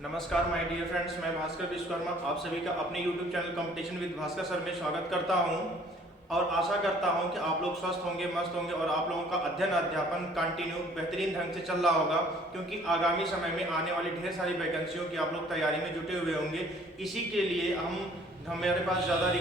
नमस्कार my dear friends, मैं भास्कर विश्वकर्मा आप सभी का अपने YouTube channel competition with Bhaskar sir में स्वागत करता हूं और आशा करता हूं कि आप लोग स्वस्थ होंगे, मस्त होंगे और आप लोगों का अध्ययन अध्यापन कंटिन्यू बेहतरीन ढंग से चल रहा होगा, क्योंकि आगामी समय में आने वाली ढेर सारी वैकेंसियों की आप लोग तैयारी में जुटे हुए होंगे। इसी के लिए हमारे पास ज़्यादा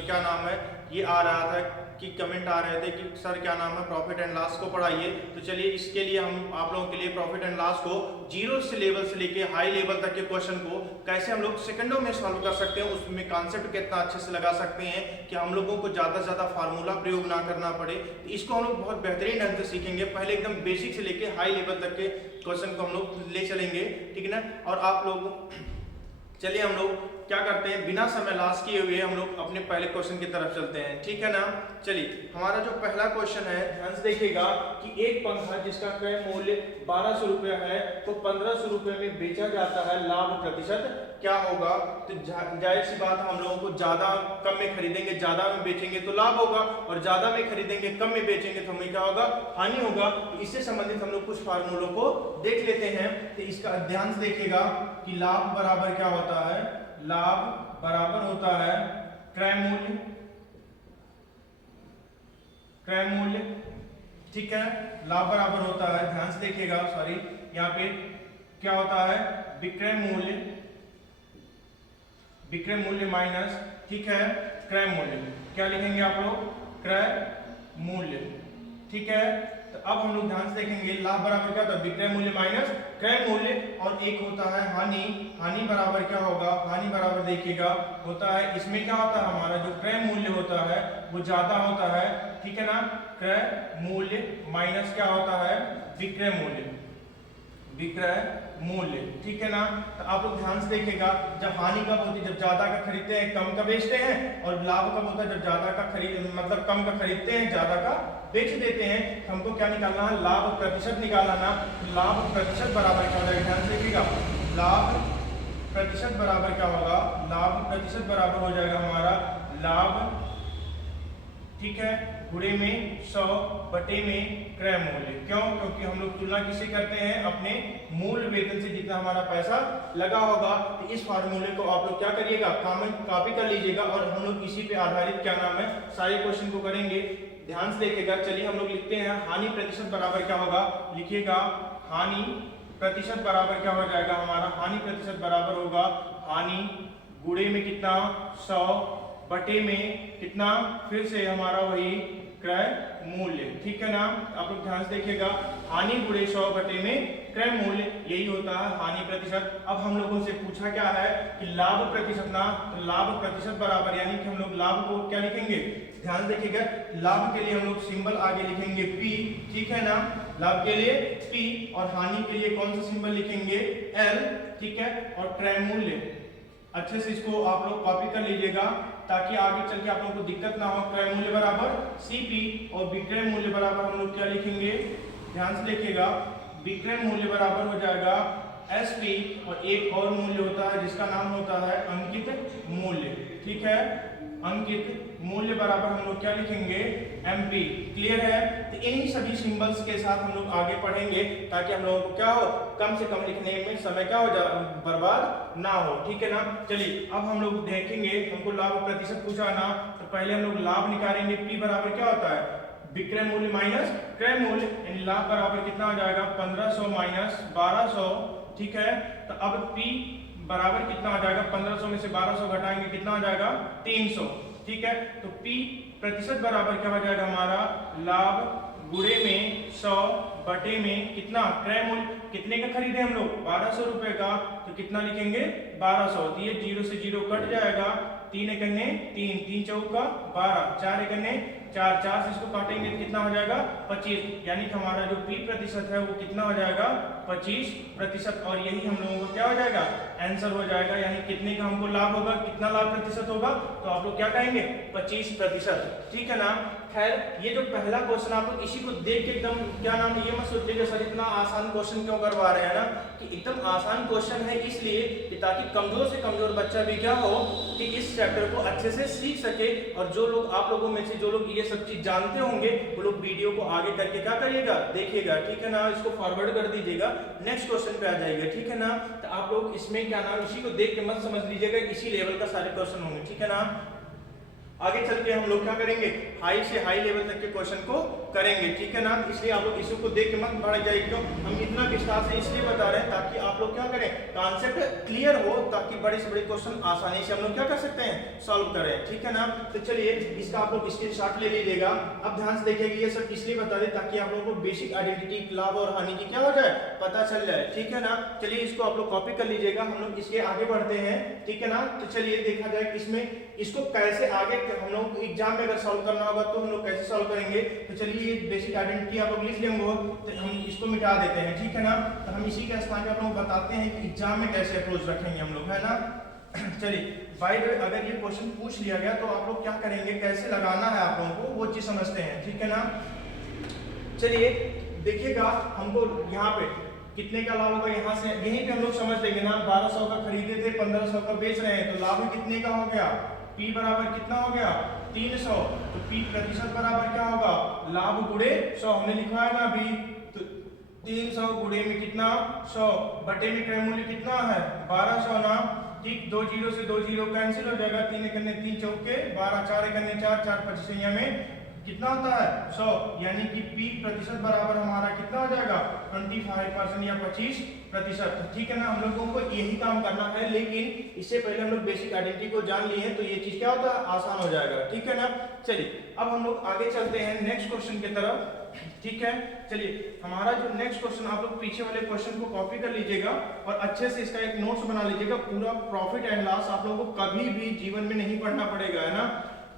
क्या नाम है ये आ रहा था कि कमेंट आ रहे थे कि सर क्या नाम है प्रॉफिट एंड लॉस को पढ़ाइए। तो चलिए इसके लिए हम आप लोगों के लिए प्रॉफिट एंड लॉस को जीरो से लेवल से लेके हाई लेवल तक के क्वेश्चन को कैसे हम लोग सेकंडों में सॉल्व कर सकते हैं, उसमें कॉन्सेप्ट कितना अच्छे से लगा सकते हैं कि हम लोगों को ज़्यादा से ज़्यादा फार्मूला प्रयोग ना करना पड़े। तो इसको हम लोग बहुत बेहतरीन ढंग से सीखेंगे। पहले एकदम बेसिक से लेके हाई लेवल तक के क्वेश्चन को हम लोग ले चलेंगे, ठीक है ना। और आप लोग चलिए हम लोग क्या करते हैं, बिना समय लॉस किए हुए हम लोग अपने पहले क्वेश्चन की तरफ चलते हैं, ठीक है ना। चलिए हमारा जो पहला क्वेश्चन है, ध्यान से देखिएगा कि एक पंखा जिसका क्रय मूल्य 1200 रुपये है तो 1500 रुपये में बेचा जाता है, लाभ प्रतिशत क्या होगा। तो जाहिर सी बात, हम लोगों को ज्यादा कम में खरीदेंगे, ज्यादा में बेचेंगे तो लाभ होगा, और ज्यादा में खरीदेंगे कम में बेचेंगे तो हमें क्या होगा, हानि होगा। तो इससे संबंधित हम लोग कुछ फार्मूलों को देख लेते हैं। तो इसका ध्यान से देखिएगा कि लाभ बराबर क्या होता है, लाभ बराबर होता है क्रय मूल्य, क्रय मूल्य, ठीक है। लाभ बराबर होता है, ध्यान से देखिएगा, सॉरी यहाँ पे क्या होता है, विक्रय मूल्य, विक्रय मूल्य माइनस, ठीक है, क्रय मूल्य। क्या लिखेंगे आप लोग, क्रय मूल्य, ठीक है। तो अब हम लोग ध्यान से देखेंगे लाभ बराबर क्या होता है, विक्रय मूल्य माइनस क्रय मूल्य, और एक होता है हानि, हानि बराबर क्या होगा, हानि बराबर देखिएगा होता है, इसमें क्या होता है, हमारा जो क्रय मूल्य होता है वो ज्यादा होता है, ठीक है ना। क्रय मूल्य माइनस क्या होता है, विक्रय मूल्य, विक्रय मूल्य, ठीक है ना। तो आप लोग ध्यान से देखिएगा, जब हानि कब होती है, जब ज्यादा का खरीदते हैं कम का बेचते हैं, और लाभ कब होता है, जब ज्यादा का मतलब कम का खरीदते हैं ज्यादा का बेच देते हैं। हमको क्या निकालना है, लाभ प्रतिशत निकालना ना। लाभ प्रतिशत बराबर क्या हो जाएगा, ध्यान से देखिएगा, लाभ प्रतिशत बराबर क्या होगा, लाभ प्रतिशत बराबर हो जाएगा हमारा लाभ, ठीक है, गुणे में 100 बटे में क्रय मूल्य। क्यों, क्योंकि हम लोग तुलना किससे करते हैं, अपने मूल वेतन से जितना हमारा पैसा लगा होगा। तो इस फार्मूले को आप लोग क्या करिएगा, कॉपी कर लीजिएगा, और हम लोग इसी पे आधारित क्या नाम है सारे क्वेश्चन को करेंगे। ध्यान से देखिएगा, चलिए हम लोग लिखते हैं हानि प्रतिशत बराबर क्या होगा, लिखिएगा हानि प्रतिशत बराबर क्या हो जाएगा हमारा, हानि प्रतिशत बराबर होगा हानि गुणे में कितना, 100 बटे में कितना, फिर से हमारा वही क्रय मूल्य, ठीक है ना। आप लोग ध्यान से देखिएगा, हानि गुणे 100 बटे में क्रय मूल्य, यही होता है हानि प्रतिशत। अब हम लोगों से पूछा क्या है कि लाभ प्रतिशत ना, तो लाभ प्रतिशत बराबर, यानी कि हम लोग लाभ को क्या लिखेंगे, ध्यान देखिएगा, लाभ के लिए हम लोग सिंबल आगे लिखेंगे P, ठीक है ना, लाभ के लिए P, और हानि के लिए कौन सा सिंबल लिखेंगे, L, ठीक है। और क्रय मूल्य अच्छे से इसको आप लोग कॉपी कर लीजिएगा, ताकि आगे चल के आप लोगों को दिक्कत ना हो। क्रय मूल्य बराबर CP, और विक्रय मूल्य बराबर हम लोग क्या लिखेंगे, ध्यान से देखिएगा, विक्रय मूल्य बराबर हो जाएगा SP, और एक और मूल्य होता है जिसका नाम होता है अंकित मूल्य, ठीक है। अंकित मूल्य बराबर हम लोग क्या लिखेंगे, MP, क्लियर है। तो इन सभी सिंबल्स के साथ हम लोग आगे पढ़ेंगे, ताकि हम लोगों को क्या हो, कम से कम लिखने में समय क्या हो बर्बाद ना हो, ठीक है ना। चलिए अब हम लोग देखेंगे, हमको लाभ प्रतिशत पूछा ना, तो पहले हम लोग लाभ निकालेंगे। P बराबर क्या होता है, विक्रय मूल्य माइनस क्रय मूल्य, यानी लाभ बराबर कितना हो जाएगा, 1500 माइनस 1200, ठीक है। तो अब P बराबर कितना हो जाएगा, 1500 में से 1200 घटाएंगे कितना हो जाएगा, 300, ठीक है। तो P प्रतिशत बराबर क्या हो जाएगा हमारा, लाभ गुणे में 100 बटे में कितना, क्रय मूल्य, कितने का खरीदे हम लोग, 1200 रुपए का, तो कितना लिखेंगे 1200, तो ये 0 से 0 कट जाएगा, 3 एकन्ने 3, 3 चौका 12, 4 एकन्ने 4, 4 से इसको काटेंगे तो कितना हो जाएगा 25, यानी कि हमारा जो P प्रतिशत है वो कितना हो जाएगा 25%, और यही हम लोगों को क्या हो जाएगा, आंसर हो जाएगा। यानी कितने का हमको लाभ होगा, कितना लाभ प्रतिशत होगा, तो आप लोग क्या कहेंगे 25%, ठीक है ना। खैर ये जो पहला क्वेश्चन आप लोग इसी को देख के एकदम क्या नाम है ये मत सोचिएगा सर इतना आसान क्वेश्चन क्यों करवा रहे हैं ना, कि एकदम आसान क्वेश्चन है इसलिए कि ताकि कमजोर से कमजोर बच्चा भी क्या हो कि इस चैप्टर को अच्छे से सीख सके। और जो लोग आप लोगों में से जो लोग ये सब चीज जानते होंगे वो लोग वीडियो को आगे करके क्या करिएगा, देखिएगा, ठीक है ना, इसको फॉरवर्ड कर दीजिएगा, नेक्स्ट क्वेश्चन पे आ जाएगा, ठीक है ना। तो आप लोग इसमें क्या नाम इसी को देख के मत समझ लीजिएगा इसी लेवल का सारे क्वेश्चन होंगे, ठीक है ना। आगे चल के हम लोग क्या करेंगे, हाई से हाई लेवल तक के क्वेश्चन को करेंगे, ठीक है ना। इसलिए आप लोग इसी को देख के मत बढ़ जाए, क्यों हम इतना विस्तार से इसलिए बता रहे हैं ताकि आप लोग क्या करें, कॉन्सेप्ट क्लियर हो, ताकि बड़े से बड़े क्वेश्चन आसानी से हम लोग क्या कर सकते हैं, सॉल्व करें, ठीक है ना। तो चलिए इसका आप लोग स्क्रीनशॉट ले लीजिएगा। अब ध्यान से देखिएगा, ये सब इसलिए बता दें ताकि आप लोगों को बेसिक आइडेंटिटी, लाभ और हानि की क्या हो जाए, पता चल जाए, ठीक है ना। चलिए इसको आप लोग कॉपी कर लीजिएगा, हम लोग इसके आगे बढ़ते हैं, ठीक है ना। तो चलिए देखा जाए इसमें इसको कैसे आगे हम लोग एग्जाम में अगर सॉल्व करना होगा तो हम लोग कैसे सॉल्व करेंगे। तो चलिए बेसिक आइडेंटिटी आप लोग लिख लेंगे, तो हम इसको मिटा देते हैं, ठीक है ना। तो हम इसी के स्थान पे आप लोग बताते हैं कि एग्जाम में कैसे अप्रोच रखेंगे हम लोग, है ना। चलिए बाय द वे अगर ये क्वेश्चन पूछ लिया गया तो आप लोग क्या करेंगे, कैसे लगाना है आप लोगों को वो चीज समझते हैं, ठीक है ना। चलिए देखिएगा हमको यहाँ पे कितने का लाभ होगा, यहाँ से यहीं पे हम लोग समझ लेंगे ना। 1200 का खरीदे थे, 1500 का बेच रहे हैं, तो लाभ कितने का हो गया, P बराबर कितना हो गया 300, तो P प्रतिशत बराबर क्या होगा, लाभ गुणे 100, हमने लिखा है ना अभी। तो 300 गुणे में कितना 100 बटे में क्रय मूल्य कितना है 1200 ना, ठीक। 2 जीरो से 2 जीरो कैंसिल हो जाएगा, 3 एकने 3 चौके 12, 4 एकने 4, 4 25 में कितना होता है 100, यानी कि P प्रतिशत बराबर हमारा कितना हो जाएगा 25% या 25%, ठीक है ना। हम लोगों को यही काम करना है, लेकिन इससे पहले हम लोग बेसिक आइडेंटिटी को जान लिए हैं तो ये चीज क्या होता है, आसान हो जाएगा, ठीक है ना। चलिए अब हम लोग आगे चलते हैं नेक्स्ट क्वेश्चन की तरफ, ठीक है। चलिए हमारा जो नेक्स्ट क्वेश्चन, आप लोग पीछे वाले क्वेश्चन को कॉपी कर लीजिएगा और अच्छे से इसका एक नोट्स बना लीजिएगा। पूरा प्रॉफिट एंड लॉस आप लोगों को कभी भी जीवन में नहीं पढ़ना पड़ेगा, है ना,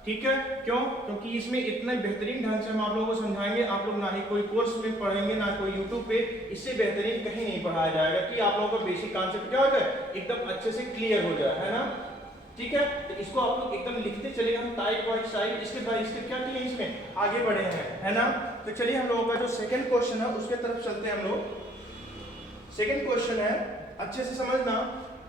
ठीक है। क्यों, क्योंकि इसमें इतना बेहतरीन ढंग से हम आप लोगों को समझाएंगे, आप लोग ना ही कोई कोर्स में पढ़ेंगे ना कोई यूट्यूब पे, इससे बेहतरीन कहीं नहीं पढ़ाया जाएगा कि आप लोगों को बेसिक कॉन्सेप्ट क्या हो जाए, एकदम अच्छे से क्लियर हो जाए, है ना, ठीक है। तो इसको आप लोग एकदम लिखते चलिए, हम टाइप बाय टाइप इसके बाद इसके क्या किए इसमें आगे बढ़े हैं, है ना। तो चलिए हम लोगों का जो सेकंड क्वेश्चन है उसके तरफ चलते हैं हम लोग। सेकंड क्वेश्चन है, अच्छे से समझना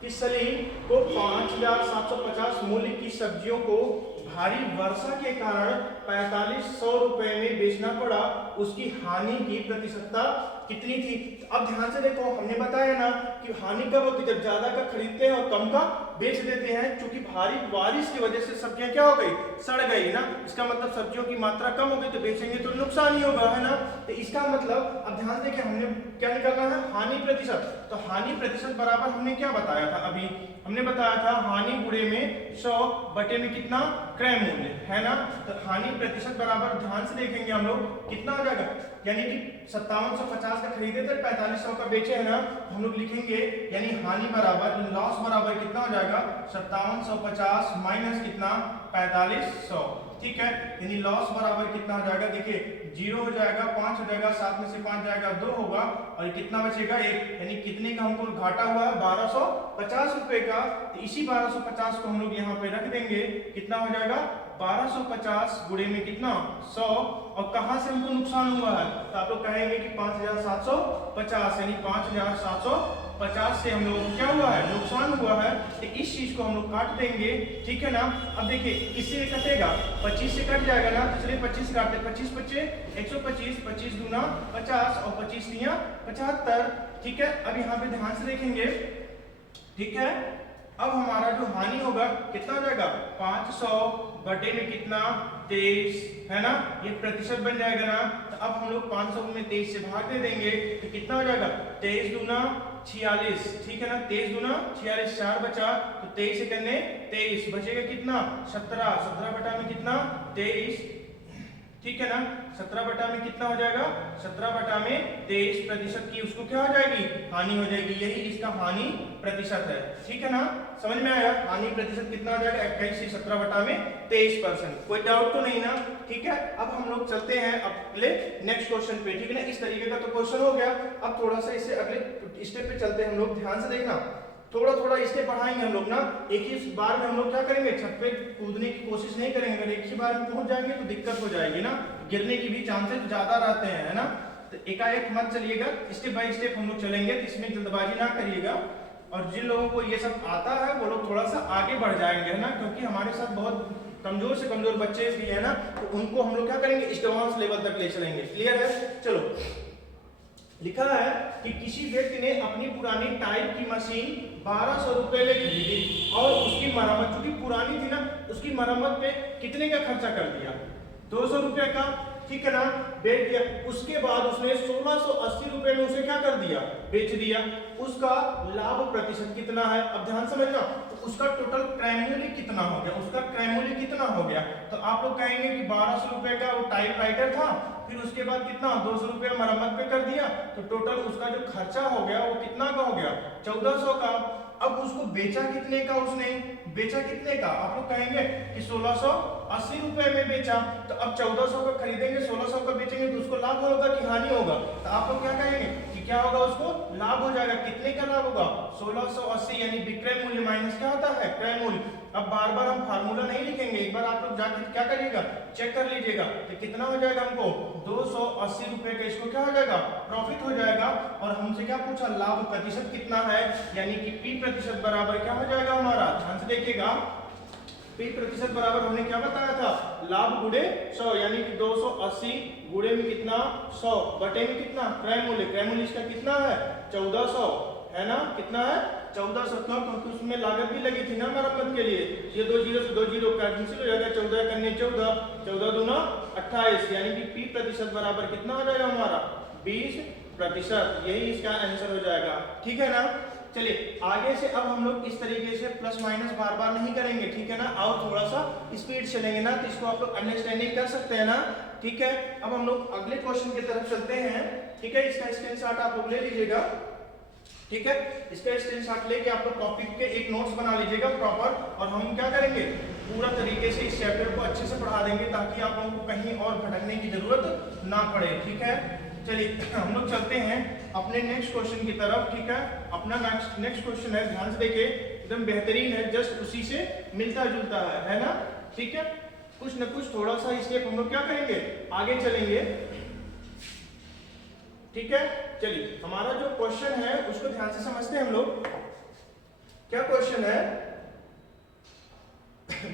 कि सलीम को 5750 मूल्य की सब्जियों को भारी वर्षा के कारण 4500 रुपए में बेचना पड़ा, उसकी हानि की प्रतिशतता कितनी थी। अब ध्यान से देखो, हमने बताया ना कि हानि कब होती है, जब ज्यादा का खरीदते हैं और कम का बेच देते हैं। क्योंकि भारी बारिश की वजह से सब्जियां क्या हो गई, सड़ गई ना, इसका मतलब सब्जियों की मात्रा कम हो गई, तो बेचेंगे तो नुकसान ही होगा, है ना। तो इसका मतलब अब ध्यान देखिए, हमने क्या निकालना है, हानि प्रतिशत। तो हानि प्रतिशत बराबर हमने क्या बताया था, अभी हमने बताया था हानि गुणे में 100 बटे में कितना क्रय मूल्य, है ना। तो हानि प्रतिशत बराबर ध्यान से देखेंगे हम लोग कितना हो जाएगा, यानी कि 5750 का खरीदे थे, 4500 का बेचे, है ना। हम लोग लिखेंगे यानी हानि बराबर लॉस बराबर कितना हो जाएगा 5750 माइनस कितना 4500, ठीक है। यानी लॉस बराबर कितना हो जाएगा, देखिए 0 हो जाएगा, 5 हो जाएगा, 7 में से 5 जाएगा 2 होगा, और कितना बचेगा 1, यानी कितने का हमको घाटा हुआ है 1250 रुपए का। तो इसी 1250 को हम लोग यहाँ पे रख देंगे, कितना हो जाएगा 1250 गुणे में कितना 100, और कहां से हमको नुकसान हुआ है, तो आप लोग कहेंगे कि 5750, यानी 5750 से हम लोग क्या हुआ है, नुकसान हुआ है। तो इस चीज को हम लोग काट देंगे, ठीक है ना। अब देखिए इससे कटेगा, 25 से कट जाएगा ना, तो चलिए 25 काटते, 25 बचे 125, 25 दूना 50 और 25 तिया 75, ठीक है। अब यहाँ पे ध्यान से देखेंगे, ठीक है। अब हमारा जो हानि होगा कितना हो जाएगा 500 बटे में कितना 23, है ना, ये प्रतिशत बन जाएगा ना। तो अब हम लोग 500 में 23 से भाग दे देंगे, तो कितना हो जाएगा 23 दूना 46, ठीक है ना, 23 दूना 46, 4 बचा, तो 23 से करने 23 बचेगा कितना 17, 17 बटा में कितना 23, ठीक है ना। 17 बटा में कितना हो जाएगा 17 बटा में 23% की उसको क्या हो जाएगी, हानि हो जाएगी, यही इसका हानि प्रतिशत है, ठीक है ना। समझ में आया, हानि प्रतिशत कितना हो जाएगा 21 से 17 बटा में 23%, कोई डाउट तो नहीं ना, ठीक है। अब हम लोग चलते हैं अगले नेक्स्ट क्वेश्चन पे, ठीक है ना। इस तरीके का तो क्वेश्चन हो गया, अब थोड़ा सा इससे अगले स्टेप पे चलते हैं हम लोग, ध्यान से देखना। थोड़ा थोड़ा स्टेप बढ़ाएंगे हम लोग ना, एक ही बार में हम लोग क्या करेंगे, छत पे कूदने की कोशिश नहीं करेंगे। अगर एक ही बार में पहुंच जाएंगे तो दिक्कत हो जाएगी ना, गिरने की भी चांसेस ज्यादा रहते हैं, है ना। तो एकाएक मत चलिएगा, स्टेप बाय स्टेप हम लोग चलेंगे, तो इसमें जल्दबाजी ना करिएगा। और जिन लोगों को ये सब आता है वो लोग थोड़ा सा आगे बढ़ जाएंगे, है ना, क्योंकि हमारे साथ बहुत कमजोर से कमजोर बच्चे भी है ना, तो उनको हम लोग क्या करेंगे, एडवांस लेवल तक ले चलेंगे। क्लियर है। चलो, लिखा है कि किसी व्यक्ति ने अपनी पुरानी टाइप की मशीन 1200 रुपए में खरीदी और उसकी मरम्मत, चूंकि पुरानी थी ना, उसकी मरम्मत पे कितने का खर्चा कर दिया, 200 रुपए का, ठीक है ना, बेच दिया। उसके बाद उसने 1680 रुपए में उसे क्या कर दिया, बेच दिया। उसका लाभ प्रतिशत कितना है, अब ध्यान समझना, तो उसका टोटल क्रय मूल्य कितना हो गया, उसका क्रय मूल्य कितना हो गया। तो आप लोग कहेंगे कि 1200 रुपए का वो टाइपराइटर था, फिर उसके बाद कितना 200 रुपए मरम्मत पे कर दिया, तो टोटल उसका जो खर्चा हो गया वो कितना का हो गया, 1400 का। अब उसको बेचा कितने का, उसने बेचा कितने का, आप लोग कहेंगे कि 1680 रुपए में बेचा। तो अब 1400 का खरीदेंगे, 1600 का बेचेंगे, तो उसको लाभ होगा कि हानि होगा। तो आप लोग क्या कहेंगे कि क्या होगा, उसको लाभ हो जाएगा। कितने का लाभ होगा, 1680, यानी विक्रय मूल्य माइनस क्या होता है, क्रय मूल्य। अब बार बार हम फार्मूला नहीं लिखेंगे, एक बार आप लोग जाकर क्या करिएगा, चेक कर लीजिएगा। तो कितना हो जाएगा हमको, 280 रुपए का इसको क्या हो जाएगा, प्रॉफिट हो जाएगा। और हमसे क्या पूछा, लाभ प्रतिशत कितना है, यानी कि P प्रतिशत बराबर क्या हो जाएगा हमारा, ध्यान से देखिएगा, P प्रतिशत बराबर हमने क्या बताया था, लाभ गुणे 100, यानी कि 280 गुणे में कितना 100 बटे में कितना क्रय मूल्य, क्रय मूल्य इसका कितना है 1400, है ना, कितना है 1400। क्यों, क्योंकि उसमें लागत भी लगी थी ना मरम्मत के लिए। ये 2 जीरो से 2 जीरो कैंसिल हो जाएगा, 14 करने 14, 14 दूना 28, यानी कि P प्रतिशत बराबर कितना हो जाएगा हमारा 20%। यही इसका आंसर हो जाएगा, ठीक है ना। चलिए आगे से अब हम लोग इस तरीके से प्लस माइनस बार बार नहीं करेंगे, ठीक है ना, और थोड़ा सा स्पीड चलेंगे ना, तो इसको आप लोग अंडरस्टैंडिंग कर सकते हैं ना, ठीक है। अब हम लोग अगले क्वेश्चन की तरफ चलते हैं, ठीक है। इसका स्क्रीनशॉट आप लोग ले लीजिएगा, ठीक है। इसका स्क्रीनशॉट लेके आप लोग कॉपी पे एक नोट्स बना लीजिएगा प्रॉपर, और हम क्या करेंगे, पूरा तरीके से इस चैप्टर को अच्छे से पढ़ा देंगे, ताकि आप लोगों को कहीं और भटकने की जरूरत ना पड़े, ठीक है। चलिए हम लोग चलते हैं अपने नेक्स्ट क्वेश्चन की तरफ, ठीक है। अपना नेक्स्ट क्वेश्चन है, ध्यान से देखिए, एकदम बेहतरीन है, जस्ट उसी से मिलता जुलता है ना, ठीक है। कुछ न कुछ थोड़ा सा स्टेप हम लोग क्या करेंगे, आगे चलेंगे, ठीक है। चलिए हमारा जो क्वेश्चन है उसको ध्यान से समझते हैं हम लोग। क्या क्वेश्चन है,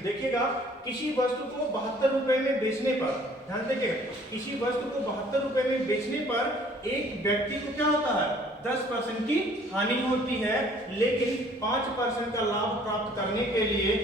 देखिएगा, किसी वस्तु को 72 रुपए में बेचने पर, ध्यान देखिएगा, किसी वस्तु को 72 रुपए में बेचने पर एक व्यक्ति को क्या होता है, 10% की हानि होती है, लेकिन 5% का लाभ प्राप्त करने के लिए,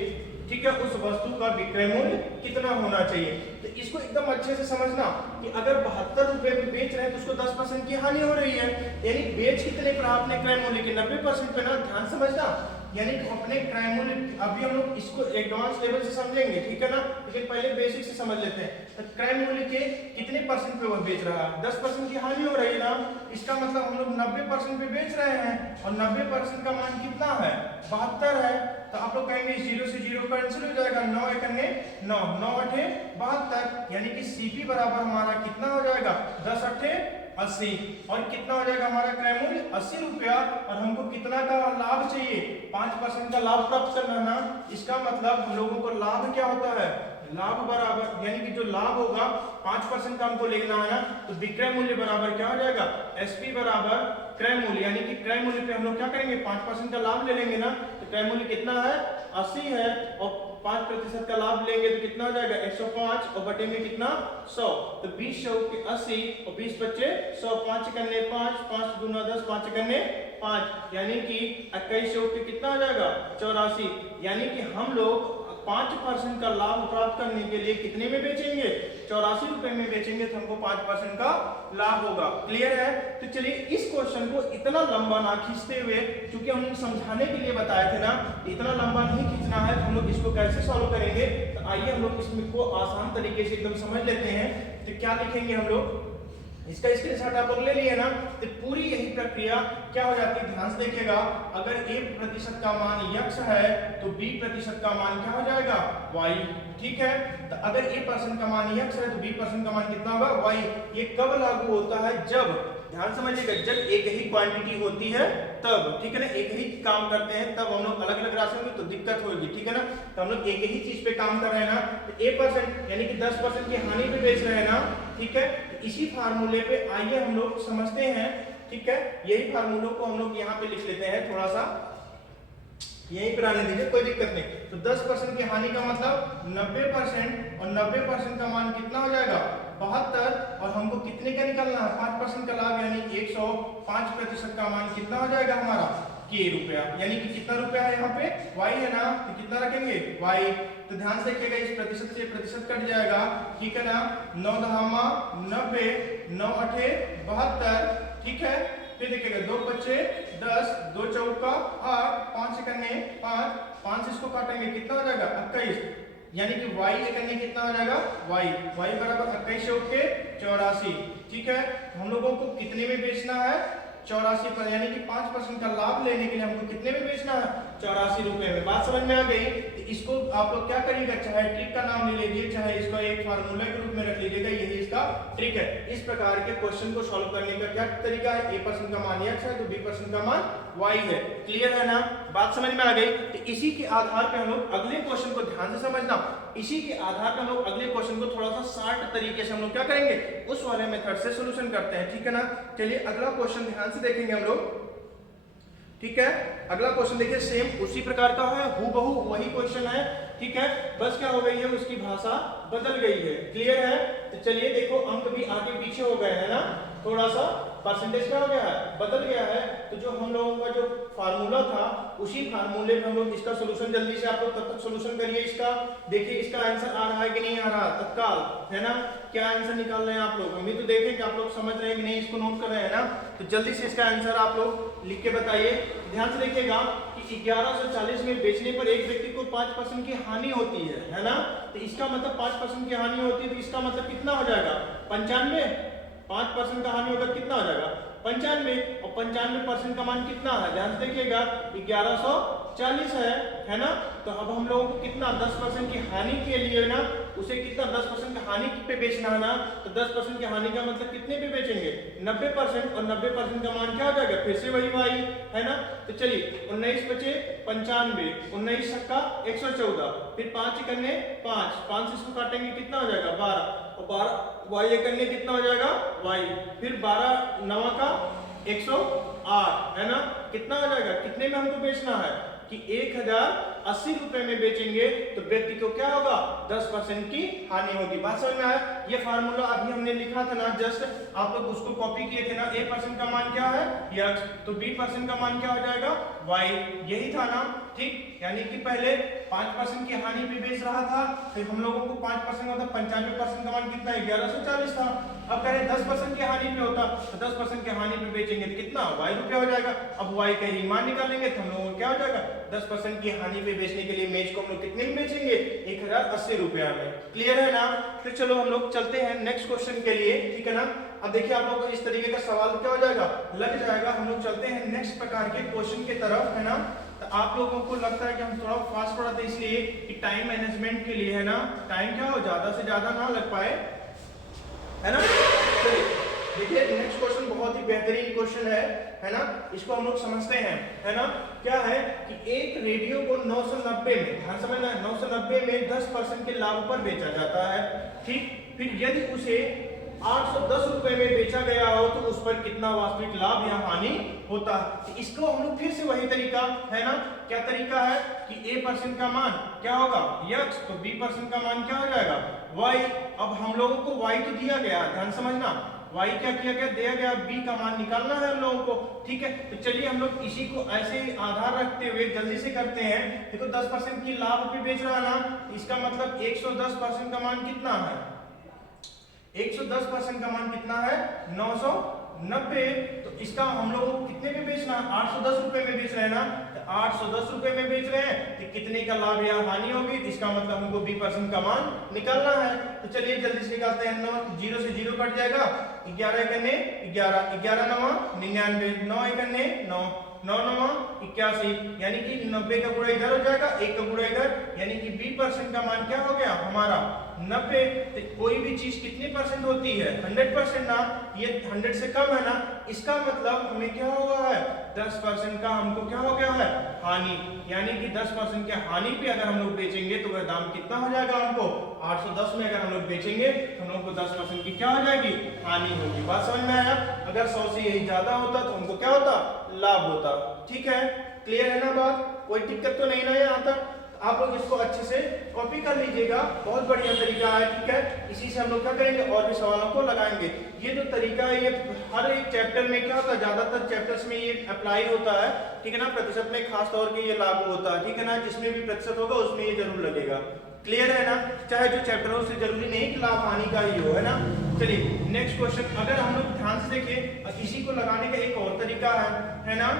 ठीक है, उस वस्तु का विक्रय मूल्य कितना होना चाहिए। तो इसको एकदम अच्छे से समझना कि अगर 72 रुपए में बेच रहे हैं तो उसको 10% की हानि हो रही है, यानी बेच कितने पर आपने क्रय मूल्य के 90% पे ना, ध्यान समझना, यानी कि अपने क्रय मूल्य, अभी हम लोग इसको एडवांस लेवल से समझेंगे, ठीक है ना, लेकिन पहले बेसिक से समझ लेते हैं। तो क्रय मूल्य के कितने परसेंट पे वो बेच रहा है, 10% की हानि हो रही है ना, इसका मतलब हम लोग 90% पे बेच रहे हैं, और 90% का मान कितना है, 72 है। तो आप लोग कहेंगे 0 से 0 कैंसिल हो जाएगा, 9 एकन्ने 9, 9 अठे 72, यानी कि CP बराबर हमारा कितना हो जाएगा, 10 अठे 80, और कितना हो जाएगा हमारा क्रय मूल्य 80 रुपया, और हमको कितना का लाभ चाहिए, 5% का लाभ प्राप्त करना ना। इसका मतलब हम लोगों को लाभ क्या होता है, लाभ बराबर, यानी कि जो लाभ होगा 5% का हमको लेना है ना, तो विक्रय मूल्य बराबर क्या हो जाएगा, SP बराबर क्रय मूल्य, यानी कि क्रय मूल्य पे हम लोग क्या करेंगे, 5% का लाभ ले लेंगे ना, तो क्रय मूल्य कितना है 80 है, और 5% का लाभ लेंगे तो कितना हो जाएगा 105, और बटे में कितना 100, तो 20 के 80 और 20 बच्चे 100, 5 करने 5, 5 दूना 10, 5 करने 5, यानी कि 21 के कितना हो जाएगा 84, यानी कि हम लोग 5% का लाभ प्राप्त करने के लिए कितने में बेचेंगे, 84 रुपए में बेचेंगे, तो हमको 5% का लाभ होगा। क्लियर है। तो चलिए इस क्वेश्चन को इतना लंबा ना खींचते हुए, क्योंकि हम समझाने के लिए बताए थे ना, इतना लंबा नहीं खींचना है, तो हम लोग इसको कैसे सॉल्व करेंगे, तो आइए हम लोग इसको आसान तरीके से एकदम समझ लेते हैं। तो क्या लिखेंगे हम लोग, इसका स्क्रीनशॉट आप लोग ले लिए ना, तो पूरी यही प्रक्रिया क्या हो जाती है, ध्यान से देखिएगा, अगर A% का मान x है तो B% का मान क्या हो जाएगा y, ठीक है। तो अगर A% का मान x है तो B% का मान कितना होगा y। ये कब लागू होता है, जब ध्यान समझिएगा, जब एक ही क्वांटिटी होती है तब, ठीक है ना, एक ही काम करते हैं तब हम लोग अलग अलग राशि में तो दिक्कत होगी, ठीक है ना। तो हम लोग एक ही चीज पे काम कर रहे हैं ना, तो A% यानी कि 10% की हानि पे बेच रहे हैं ना, ठीक है। तो इसी फार्मूले पे आइए हम लोग समझते हैं, ठीक है। यही फार्मूलों को हम लोग यहाँ पे लिख लेते हैं, थोड़ा सा यहीं पर आने दीजिए, कोई दिक्कत नहीं। तो 10% की हानि का मतलब 90%, और 90% का मान कितना हो जाएगा 72, और हमको कितने का निकालना है 5% का लाभ, यानी 105% का मान कितना हो जाएगा हमारा के रुपया, यानी कि कितना रुपया है यहाँ पे y है ना, तो कितना रखेंगे y। तो ध्यान से देखिएगा, इस प्रतिशत से प्रतिशत कट जाएगा, ठीक है ना। 9 दहामा 90, 9 अठे 72, ठीक है। फिर देखिएगा 2 बच्चे 10, 2 चौका 8, 5 करने 5, 5 इसको काटेंगे कितना हो जाएगा 21, यानी कि y करने कितना हो जाएगा y बराबर 21 के 84, ठीक है। हम लोगों को कितने में बेचना है 84 पर, यानी कि 5% का लाभ लेने के लिए हमको कितने में बेचना है 84 रुपए में। बात समझ में आ गई। तो इसको आप लोग क्या करिएगा, चाहे ट्रिक का नाम ले लीजिए, चाहे इसको एक फार्मूला के रूप में रख लीजिएगा, यही इसका ट्रिक है। इस प्रकार के क्वेश्चन को सॉल्व करने का क्या तरीका है, A% का मान x है तो B% का मान y है। क्लियर है ना, बात समझ में आ गई। तो इसी के आधार पर हम लोग अगले क्वेश्चन को ध्यान से समझना, इसी के आधार पर हम लोग अगले क्वेश्चन को थोड़ा सा शार्ट तरीके से हम लोग क्या करेंगे, उस वाले मेथड से सॉल्यूशन करते हैं, ठीक है ना। चलिए अगला क्वेश्चन ध्यान से देखेंगे हम लोग, ठीक है। अगला क्वेश्चन देखिए, सेम उसी प्रकार का है, हूबहू वही क्वेश्चन है, ठीक है। बस क्या हो गई है, उसकी भाषा बदल गई है। क्लियर है। तो चलिए देखो, अंक भी आगे पीछे हो गए हैं ना, थोड़ा सा परसेंटेज क्या हो गया है, बदल गया है। तो जो हम लोगों का जो फार्मूला था, उसी फार्मूले में हम लोग इसका सॉल्यूशन जल्दी से आप लोग तब तक सॉल्यूशन करिए इसका। देखिए इसका आंसर आ रहा है कि नहीं आ रहा तत्काल, है ना। क्या आंसर निकाल रहे हैं आप लोग, हम भी तो देखें कि आप लोग समझ रहे हैं कि नहीं, इसको नोट कर रहे हैं ना। तो जल्दी से इसका आंसर आप लोग लिख के बताइए। ध्यान से देखिएगा कि 1140 में बेचने पर एक व्यक्ति को 5% की हानि होती है ना। तो इसका मतलब 5% की हानि होती है, तो इसका मतलब कितना हो जाएगा 95, 5% का हानि होगा कितना हो जाएगा 95, और 95% का मान कितना है, ध्यान से देखिएगा 1140 है ना। तो अब हम लोगों को कितना 10% की हानि के लिए ना, उसे कितना 10% की हानि पे बेचना है ना। तो 10% की हानि का मतलब कितने पे बेचेंगे 90%, और 90% का मान क्या हो जाएगा, फिर से वही वाई है ना। तो चलिए 19 बचे 95, 19 छक्का 114, फिर 5 करने 5 से इसको काटेंगे कितना हो जाएगा 12, और 12 वाई करने कितना हो जाएगा वाई, फिर 12 9 का 108 है ना। कितना हो जाएगा, कितने में हमको बेचना है कि 1080 रुपए में बेचेंगे, तो व्यक्ति को क्या होगा 10% की हानि होगी। बात समझ में आया। ये फार्मूला अभी हमने लिखा था ना, जस्ट आप लोग उसको कॉपी किए थे ना। A% का मान क्या है x, तो B% का मान क्या हो जाएगा y, यही था ना, ठीक। यानी कि पहले 5% की हानि पे बेच रहा था, फिर हम लोगों को 5% मतलब 95% का मान कितना है 1140 था। अब कह रहे 10% की हानि पे होता, तो 10% की हानि पे बेचेंगे तो कितना y रुपया हो जाएगा। अब y का ही मान निकालेंगे तो हम लोगों को क्या हो जाएगा 10% की हानि पे बेचने के लिए मेज को हम लोग कितने में बेचेंगे 1080 रुपया में। क्लियर है ना। तो चलो हम लोग चलते हैं नेक्स्ट क्वेश्चन के लिए, ठीक है ना। अब देखिए आप लोगों को इस तरीके का सवाल क्या हो जाएगा, लग जाएगा। हम लोग चलते हैं नेक्स्ट प्रकार के क्वेश्चन की तरफ, है ना। तो आप लोगों को लगता है कि हम थोड़ा फास्ट पढ़ाते हैं, इसलिए कि टाइम मैनेजमेंट के लिए, है ना, टाइम क्या हो ज्यादा से ज्यादा ना लग पाए, है ना। चलिए देखिए नेक्स्ट क्वेश्चन बहुत ही बेहतरीन क्वेश्चन है ना। इसको हम लोग समझते हैं, है ना। क्या है कि एक रेडियो को 990 में, ध्यान समझना है, 990 में 10% के लाभ पर बेचा जाता है, ठीक। फिर यदि उसे 810 रुपए में बेचा गया हो तो उस पर कितना वास्तविक लाभ या हानि होता है। तो इसको हम लोग फिर से वही तरीका, है ना। क्या तरीका है कि A% का मान क्या होगा x, तो B% का मान क्या हो जाएगा y। अब हम लोगों को y तो दिया गया, ध्यान समझना, y क्या किया गया, दिया गया, b का मान निकालना है हम लोगों को, ठीक है। तो चलिए हम लोग इसी को ऐसे ही आधार रखते हुए जल्दी से करते हैं। देखो 10% की लाभ पे बेच रहा है ना, इसका मतलब 110% का मान कितना है, 110% का मान कितना है 990। तो इसका हम लोग कितने पे बेच बेचना, 810 रुपए में बेच रहे हैं ना, तो 810 रुपए में बेच रहे हैं तो कितने का लाभ या हानि होगी, तो इसका मतलब हमको B% का मान निकालना है। तो चलिए जल्दी से निकालते हैं। 9 0 से 0 कट जाएगा, 11 एकने 11, 11 नवा 99, 9 एकने 9, 9 नवा 81, यानी कि 90 का गुणा इधर हो जाएगा, 1 का गुणा इधर, यानी कि B% का मान क्या हो गया हमारा 90। तो कोई भी चीज कितनी परसेंट होती है 100% ना, ये 100 से कम है ना, इसका मतलब हमें क्या हुआ है 10% का हमको क्या हो गया है हानि, यानी कि 10% के हानि पे अगर हम लोग बेचेंगे तो वह दाम कितना हो जाएगा, हमको 810 में अगर हम लोग बेचेंगे तो हम लोग को 10% की क्या हो जाएगी हानि होगी। बात समझ में आया? अगर 100 से यही ज्यादा होता तो हमको क्या होता लाभ होता। ठीक है, क्लियर है ना बात? कोई दिक्कत तो नहीं ना यहाँ तक? आप लोग इसको अच्छे से कॉपी कर लीजिएगा, बहुत बढ़िया तरीका है। ठीक है, इसी से हम लोग क्या करेंगे और भी सवालों को लगाएंगे। ये जो तरीका है ये हर एक चैप्टर में क्या होता है, ज्यादातर चैप्टर्स में ये अप्लाई होता है। ठीक है ना, प्रतिशत में खास तौर पे ये लागू होता है। ठीक है ना, जिसमें भी प्रतिशत होगा उसमें ये जरूर लगेगा। क्लियर है ना? चाहे जो चैप्टर हो उससे जरूरी नहीं कि लाभ हानि का ही हो, है ना। चलिए नेक्स्ट क्वेश्चन, अगर हम लोग ध्यान से देखें इसी को लगाने का एक और तरीका है ना।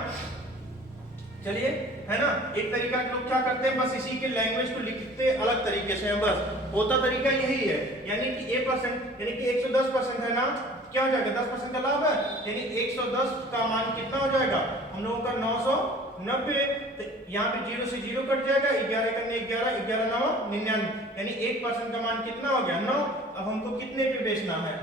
चलिए, है ना, एक तरीका लोग क्या करते हैं बस इसी के लैंग्वेज को लिखते अलग तरीके से हैं, बस होता तरीका यही है। यानी कि A% यानी कि 110% है ना, क्या हो जाएगा 10% का लाभ है, यानी 110 का मान कितना हो जाएगा हम लोगों का 990। तो यहाँ पे 0 से 0 कट जाएगा, 11 करने 11, 11 9 99, यानी 1% का मान कितना हो गया 9। अब हमको कितने पे बेचना है,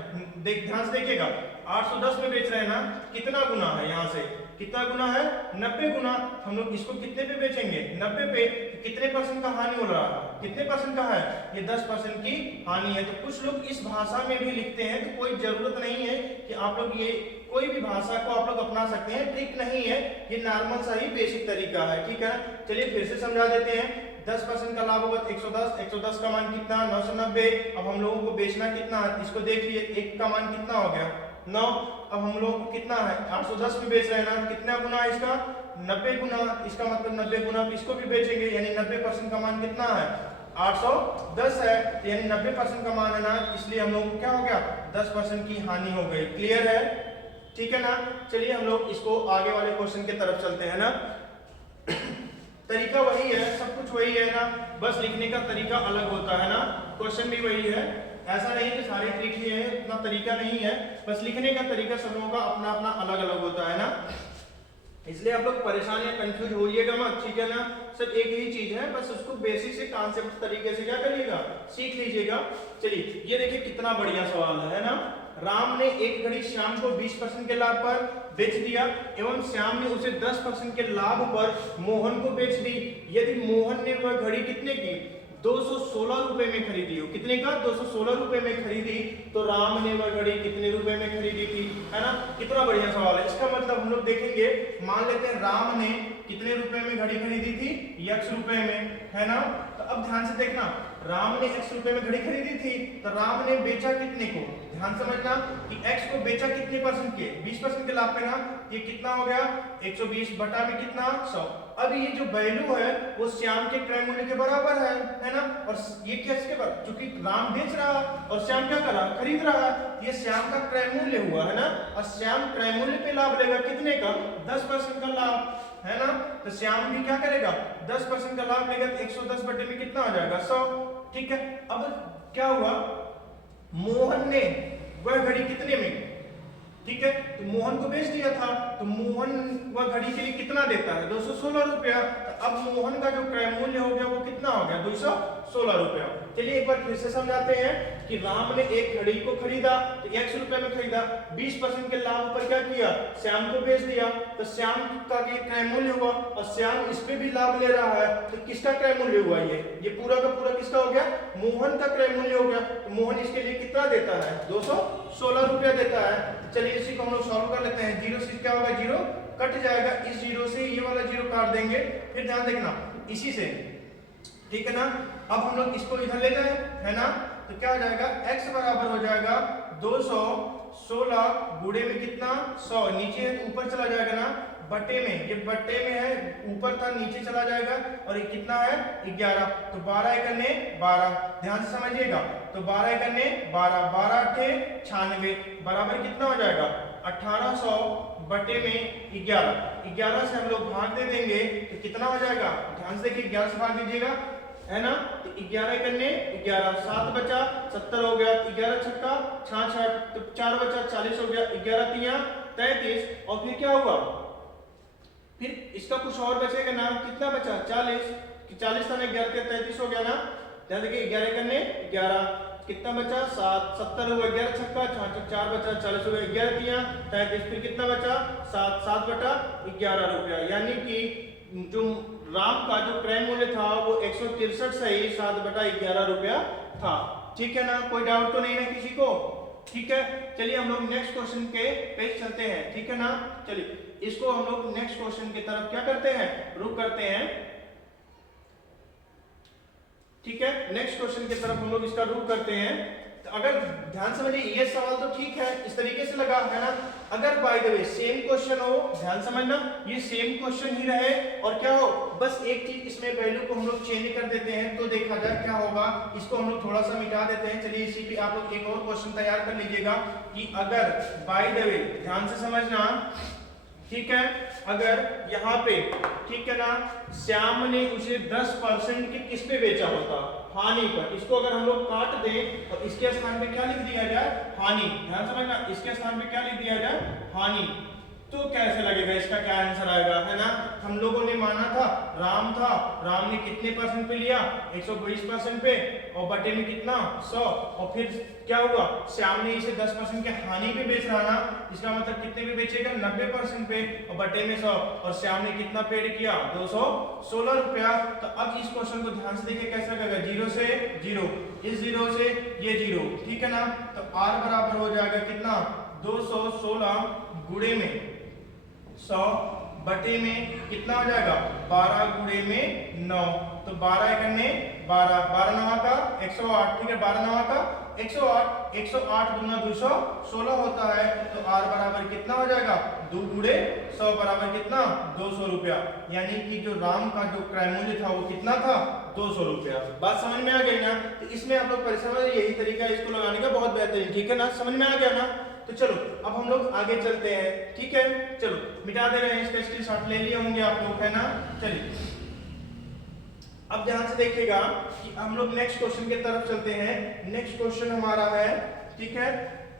देख ध्यान से देखिएगा, 810 में बेच रहे हैं ना, कितना गुना है यहाँ से, कितना गुना है 90 गुना। हम लोग इसको कितने पे बेचेंगे 90 पे, कितने परसेंट का हानि हो रहा है, कितने परसेंट का है ये 10% की हानि है। तो कुछ लोग इस भाषा में भी लिखते हैं, तो कोई जरूरत नहीं है कि आप लोग ये कोई भी भाषा को आप लोग अपना सकते हैं, ट्रिक नहीं है, ये नॉर्मल सा ही बेसिक तरीका है। ठीक है, चलिए फिर से समझा देते हैं। 10% का लाभ होगा 110, 110 का मान कितना 990। अब हम लोगों को बेचना कितना है, इसको देखिए, एक का मान कितना हो गया 9। अब हम लोगों को कितना है 810 में बेच रहे हैं ना, कितना गुना है इसका 90 गुना, इसका मतलब 90 गुना, इसको भी बेचेंगे, यानी 90% का मान कितना है 810 है, यानी 90% का मान है ना, इसलिए हम लोगों को क्या हो गया 10% की हानि हो गई। क्लियर है? ठीक है ना। चलिए हम लोग इसको आगे वाले क्वेश्चन की तरफ चलते हैं ना। तरीका वही है, सब कुछ वही है ना, बस लिखने का तरीका अलग होता है ना, क्वेश्चन भी वही है। ऐसा नहीं कि सारे ट्रिक ही है, इतना तरीका नहीं है, बस लिखने का तरीका सब लोगों का अपना अपना अलग अलग होता है ना, इसलिए आप लोग परेशान या कंफ्यूज होइएगा मत। ठीक है ना, सब एक ही चीज है, बस उसको बेसिक से कॉन्सेप्ट तरीके से क्या करिएगा सीख लीजिएगा। चलिए ये देखिए कितना बढ़िया सवाल है ना। राम ने एक घड़ी श्याम को 20% के लाभ पर बेच दिया एवं श्याम ने उसे 10% के लाभ पर मोहन को बेच दी। यदि मोहन ने वह घड़ी कितने की 216 रुपए में खरीदी हो, कितने का 216 रुपए में खरीदी, तो राम ने वह घड़ी कितने रुपए में खरीदी थी, है ना। कितना बढ़िया सवाल है। इसका मतलब हम लोग देखेंगे, मान लेते हैं राम ने कितने रुपए में घड़ी खरीदी थी x रुपए में, है ना। तो अब ध्यान से देखना, राम ने x रुपए में घड़ी खरीदी थी, तो राम ने बेचा कितने को, ध्यान समझना कि x को बेचा कितने परसेंट के 20% के लाभ पे ना, ये कितना हो गया 120 बटा में कितना 100। अब ये जो वैल्यू है वो श्याम के क्रय मूल्य के बराबर है ना। और ये किसके बराबर, क्योंकि राम बेच रहा और श्याम क्या कर रहा खरीद रहा, ये श्याम का क्रय मूल्य हुआ, है ना। और श्याम क्रय मूल्य पे लाभ लेगा कितने का 10% का लाभ, है ना। तो श्याम भी क्या करेगा 10% का लाभ लेगा, तो 110 बटे में कितना आ जाएगा 100। ठीक है, अब क्या हुआ, मोहन ने वह घड़ी कितने में, ठीक है, तो मोहन को बेच दिया था, तो मोहन वह घड़ी के लिए कितना देता है 216 रुपया। तो अब मोहन का जो क्रय मूल्य हो गया वो कितना हो गया 216 रुपया। चलिए एक बार फिर से समझाते हैं कि राम ने एक घड़ी को खरीदा, तो 100 रुपए में खरीदा, 20% के लाभ पर क्या किया श्याम को बेच दिया, तो श्याम का ये क्रय मूल्य हुआ और श्याम इस पे भी लाभ ले रहा है, तो किसका क्रय मूल्य हुआ, ये पूरा का पूरा किसका हो गया मोहन का क्रय मूल्य हो गया। तो मोहन इसके लिए कितना देता है 216 रुपया देता है। चलिए इसी को हम लोग सॉल्व कर लेते हैं। 0 से क्या होगा 0 कट जाएगा, इस 0 से ये वाला 0 काट देंगे, फिर ध्यान देखना इसी से, ठीक है ना। अब हम लोग इसको इधर ले जाए, है ना, तो क्या हो जाएगा x बराबर हो जाएगा 216 गुणे में कितना 100, नीचे है तो ऊपर चला जाएगा ना, बटे में, ये बटे में है, ऊपर था नीचे चला जाएगा, और ये कितना है 11, तो 12 एकने 12, ध्यान से समझिएगा, तो 12 एकने 12, 12 अठे 96 बराबर कितना हो जाएगा 1800 बटे में 11, 11 से हम लोग भाग दे देंगे तो कितना हो जाएगा, ध्यान से देखिए 11 से भाग दीजिएगा, है ना, तो 11 करने 11, 7 बचा 70 हो गया, 11 छक्का 66, तो 4 बचा 40 हो गया, 11 तिया 33, और फिर क्या हुआ, फिर इसका कुछ और बचेगा ना, कितना बचा 40, 40 था ना, 11 के 33 हो गया ना, ध्यान देखिए 11 करने 11, कितना बचा 7, 70 हुआ, 11 छक्का 66, 4 बचा 40 हो गया, 11 तिया 33, फिर कितना बचा 7, 7 बटा 11 रुपया, यानी कि जो राम का जो क्रय मूल्य था वो 163 सही 7 बटा 11 रुपया था। ठीक है ना, कोई डाउट तो नहीं है किसी को, ठीक है। चलिए हम लोग नेक्स्ट क्वेश्चन के पेज चलते हैं, ठीक है ना, चलिए इसको हम लोग नेक्स्ट क्वेश्चन की तरफ क्या करते हैं, रुक करते हैं, ठीक है। नेक्स्ट क्वेश्चन की तरफ हम लोग इसका रुक करते हैं। तो अगर ध्यान समझिए, ये सवाल तो ठीक है, इस तरीके से लगा है ना, अगर by the way same question हो, ध्यान समझना, ये सेम क्वेश्चन ही रहे और क्या हो, बस एक चीज इसमें वैल्यू को हम लोग चेंज कर देते हैं, तो देखा जाए क्या होगा, इसको हम लोग थोड़ा सा मिटा देते हैं। चलिए इसी पे आप लोग एक और क्वेश्चन तैयार कर लीजिएगा कि अगर बाय द वे, ध्यान से समझना, ठीक है, अगर यहाँ पे, ठीक है ना, श्याम ने उसे 10% के किस पे बेचा होता, हानि पर, इसको अगर हम लोग काट दें तो इसके स्थान पे क्या लिख दिया जाए, हानि, ध्यान समझना, इसके स्थान पे क्या लिख दिया जाए, हानि, तो कैसे लगेगा, इसका क्या आंसर आएगा, है ना। हम लोगों ने माना था राम था, राम ने कितने परसेंट पे लिया, 122% पे, और बटे में कितना 100, और फिर क्या हुआ, श्याम ने इसे 10% के हानि पे बेच रहा ना, इसका मतलब कितने पे बेचेगा, 90% पे, और बटे में 100, और श्याम ने कितना पेड किया, 216 रुपया। तो अब इस क्वेश्चन को ध्यान से देखिए कैसे लगेगा, 0 से 0, इस 0 से ये 0, ठीक है ना, तो r बराबर हो जाएगा कितना, 216 गुणे में 100 बटे में कितना हो जाएगा, 12 गुणे में 9, तो 12 करने 12, 12 नवा का 108, ठीक है, 12 नवा का 108, 108 गुना 216 होता है, तो r बराबर कितना हो जाएगा, 2 गुणे 100 बराबर कितना, 200 रुपया, यानी कि जो राम का जो क्रय मूल्य था वो कितना था, 200 रुपया। बात समझ में आ गई ना, तो इसमें आप लोग परेशान, यही तरीका है इसको लगाने का, बहुत बेहतरीन, ठीक है ना, समझ में आ गया ना। तो चलो अब हम लोग आगे चलते हैं, ठीक है, चलो मिटा दे रहे हैं, इसका स्क्रीनशॉट ले लिए होंगे आप लोग, है ना। चलिए अब ध्यान से देखिएगा कि हम लोग नेक्स्ट क्वेश्चन की तरफ चलते हैं। नेक्स्ट क्वेश्चन हमारा है, ठीक है,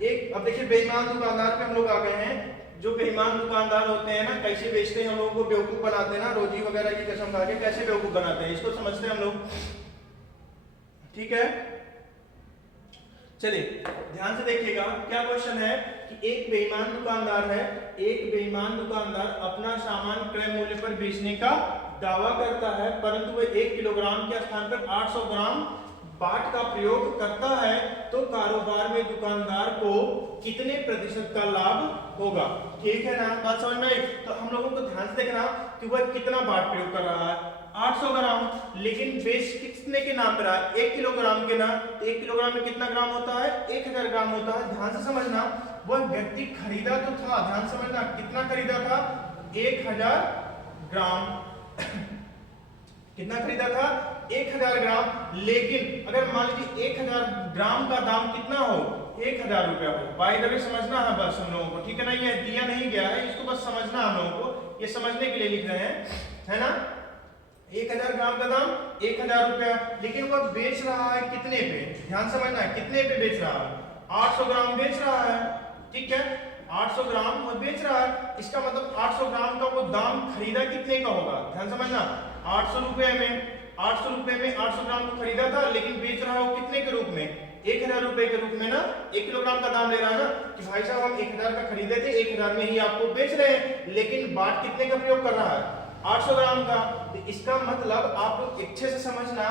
एक, अब देखिए बेईमान दुकानदार पे हम लोग आ गए हैं। जो बेईमान दुकानदार होते हैं ना, कैसे बेचते हैं, हम लोगों को बेवकूफ बनाते हैं ना, रोजी वगैरह की कसम खा के कैसे बेवकूफ बनाते हैं, इसको समझते हैं हम लोग, ठीक है। चलिए ध्यान से देखिएगा, क्या क्वेश्चन है कि एक बेईमान दुकानदार है, एक बेईमान दुकानदार अपना सामान क्रय मूल्य पर बेचने का दावा करता है, परंतु वह 1 किलोग्राम के स्थान पर 800 ग्राम बाट का प्रयोग करता है, तो कारोबार में दुकानदार को कितने प्रतिशत का लाभ होगा, ठीक है ना, बात समझ में आई। तो हम लोगों को ध्यान से देखना कि वह कितना बाट प्रयोग कर रहा है, 800 ग्राम, लेकिन बेच कितने के नाम पर है, 1 किलोग्राम के ना, 1 किलोग्राम में कितना ग्राम होता है, 1000 ग्राम होता है। ध्यान से समझना, वह व्यक्ति खरीदा तो था, ध्यान समझना, कितना खरीदा था, 1000 ग्राम कितना खरीदा था, 1000 ग्राम, लेकिन अगर मान लीजिए 1000 ग्राम का दाम कितना हो, 1000 रुपया हो। बाय द वे समझना है बस हम लोगों को, ठीक है ना, ये दिया नहीं गया है, इसको बस समझना हम लोगों को, ये समझने के लिए लिख रहे हैं, है ना। 1000 ग्राम का दाम 1000 रुपया, लेकिन वह बेच रहा है कितने पे, ध्यान समझना है, कितने पे बेच रहा है, 800 ग्राम बेच रहा है, ठीक है, 800 ग्राम वो बेच रहा है, इसका मतलब 800 ग्राम का वो दाम खरीदा कितने का होगा, ध्यान समझना, 800 रुपए में, 800 रुपए में 800 ग्राम को खरीदा था, लेकिन बेच रहा है वो कितने के रूप में, 1000 रुपए के रूप में ना, 1 किलोग्राम का दाम ले रहा है ना, कि भाई साहब हम 1000 का खरीदे थे, 1000 में ही आपको बेच रहे हैं, लेकिन बाट कितने का प्रयोग कर रहा है, 800 ग्राम का। तो इसका मतलब आप लोग अच्छे से समझना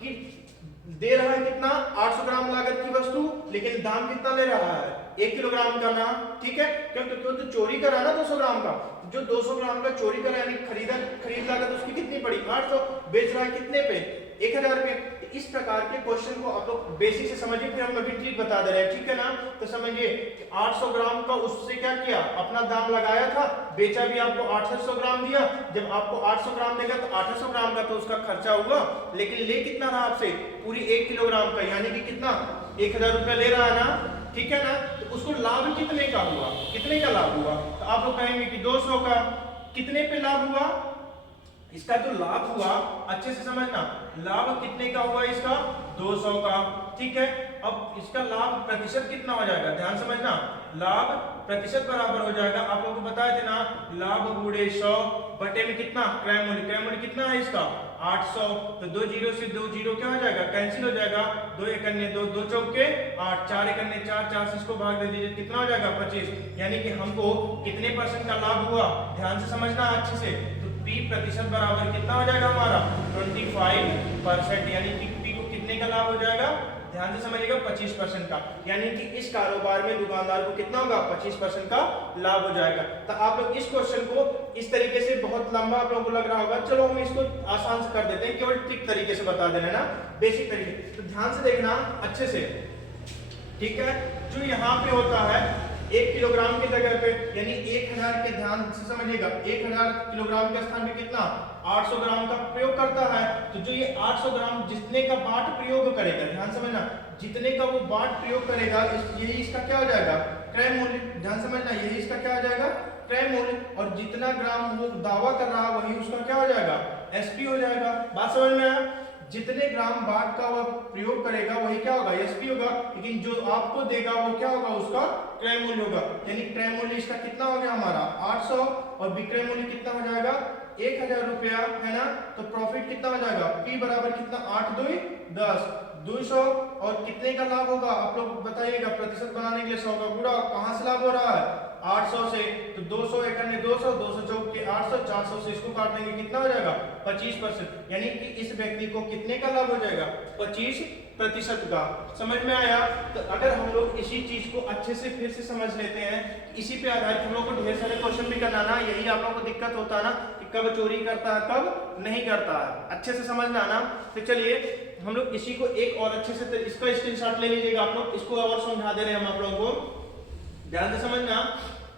कि दे रहा है कितना, 800 ग्राम लागत की वस्तु, लेकिन दाम कितना ले रहा है, 1 किलोग्राम का ना, ठीक है, क्योंकि तो चोरी करा ना 200 ग्राम का, जो 200 ग्राम का चोरी करा यानी खरीद लागत उसकी कितनी पड़ी, 800, बेच रहा है कितने पे, 1000 पे। इस प्रकार के क्वेश्चन को आप लोग बेसिक से समझिए, फिर हम अभी ट्रिक बता दे रहे हैं, ठीक है ना। तो समझिए 800 ग्राम का उससे क्या किया, अपना दाम लगाया था, बेचा भी आपको 800 ग्राम दिया, जब आपको 800 ग्राम देगा तो 800 ग्राम का तो उसका खर्चा हुआ, लेकिन ले कितना रहा आपसे, पूरी 1 किलोग्राम का, यानी कि कितना, 1000 रुपया ले रहा है ना, ठीक है ना। तो उसको लाभ कितने का हुआ, कितने का लाभ हुआ, तो आप लोग कहेंगे कि 200 का। कितने पे लाभ हुआ, इसका जो लाभ हुआ अच्छे से समझना, लाभ कितने का हुआ इसका, 200 का। ठीक है, अब इसका लाभ प्रतिशत कितना हो जाएगा, ध्यान समझना, लाभ प्रतिशत बराबर हो जाएगा, आप लोगों को बताए थे ना, लाभ गुणे 100 बटे में कितना, क्रय मूल्य, क्रय मूल्य कितना है इसका 800। तो 2 जीरो से 2 जीरो क्या हो जाएगा, कैंसिल हो जाएगा, 2 एकन्ने 2, 2 चौके 8, 4 एकन्ने 4, 4 से इसको भाग दे दीजिए, कितना हो जाएगा 25। यानी कि हमको कितने परसेंट का लाभ हुआ, ध्यान से समझना अच्छे से। तो P प्रतिशत बराबर कितना हो जाएगा हमारा 25%, यानी कि P को कितने का लाभ हो जाएगा, ध्यान से समझिएगा 25% का। यानी कि इस कारोबार में दुकानदार को कितना होगा, 25% का लाभ हो जाएगा। तो आप लोग इस क्वेश्चन को इस तरीके से, बहुत लंबा आप लोगों को लग रहा होगा, चलो हम इसको आसान से कर देते हैं, केवल ट्रिक तरीके से बता देना ना, बेसिक तरीके। तो ध्यान से देखना अच्छे से, ठीक है। जो यहाँ पे होता है 1 किलोग्राम की जगह पे, यानी 1000 के, ध्यान से समझिएगा, 1000 किलोग्राम के स्थान पे कितना 800 ग्राम का प्रयोग करता है। तो जो ये 800 ग्राम जितने का बाट प्रयोग करेगा, ध्यान समझना, जितने का वो बाट प्रयोग करेगा, यही इसका क्या हो जाएगा, क्रय मूल्य। ध्यान समझना, यही इसका क्या हो जाएगा, क्रय मूल्य। और जितना ग्राम वो दावा कर रहा है वही उसका क्या हो जाएगा, एसपी हो जाएगा। बात समझ में आया, जितने ग्राम बाट का वह प्रयोग करेगा वही क्या होगा, एसपी होगा, लेकिन जो आपको देगा वो क्या होगा, उसका क्रय मूल्य होगा। यानी क्रय मूल्य इसका कितना हो गया हमारा 800, और विक्रय मूल्य कितना हो जाएगा 1000 रुपया, है ना। तो प्रॉफिट कितना हो जाएगा, P बराबर कितना, 8 2 10, 200। और कितने का लाभ होगा, आप लोग बताइएगा, प्रतिशत बनाने के लिए 100 का गुणा, कहां से लाभ हो रहा है 800 से। तो 200 एकन्ने 200, 200 चौके 800, 400 से इसको काट देंगे, कितना हो जाएगा 25%। यानी कि इस व्यक्ति को कितने का लाभ हो जाएगा, 25% का। समझ में आया। तो अगर हम लोग इसी चीज को अच्छे से फिर से समझ लेते हैं, इसी पे आधारित हम लोग को ढेर सारे क्वेश्चन भी करना ना, यही आप लोगों को दिक्कत होता है ना, कि कब चोरी करता है कब नहीं करता है, अच्छे से समझना ना। तो चलिए हम लोग इसी को एक और अच्छे से, इसका स्क्रीनशॉट ले लीजिएगा आप लोग, इसको और समझा दे रहे हैं हम आप लोगों को, ध्यान से समझना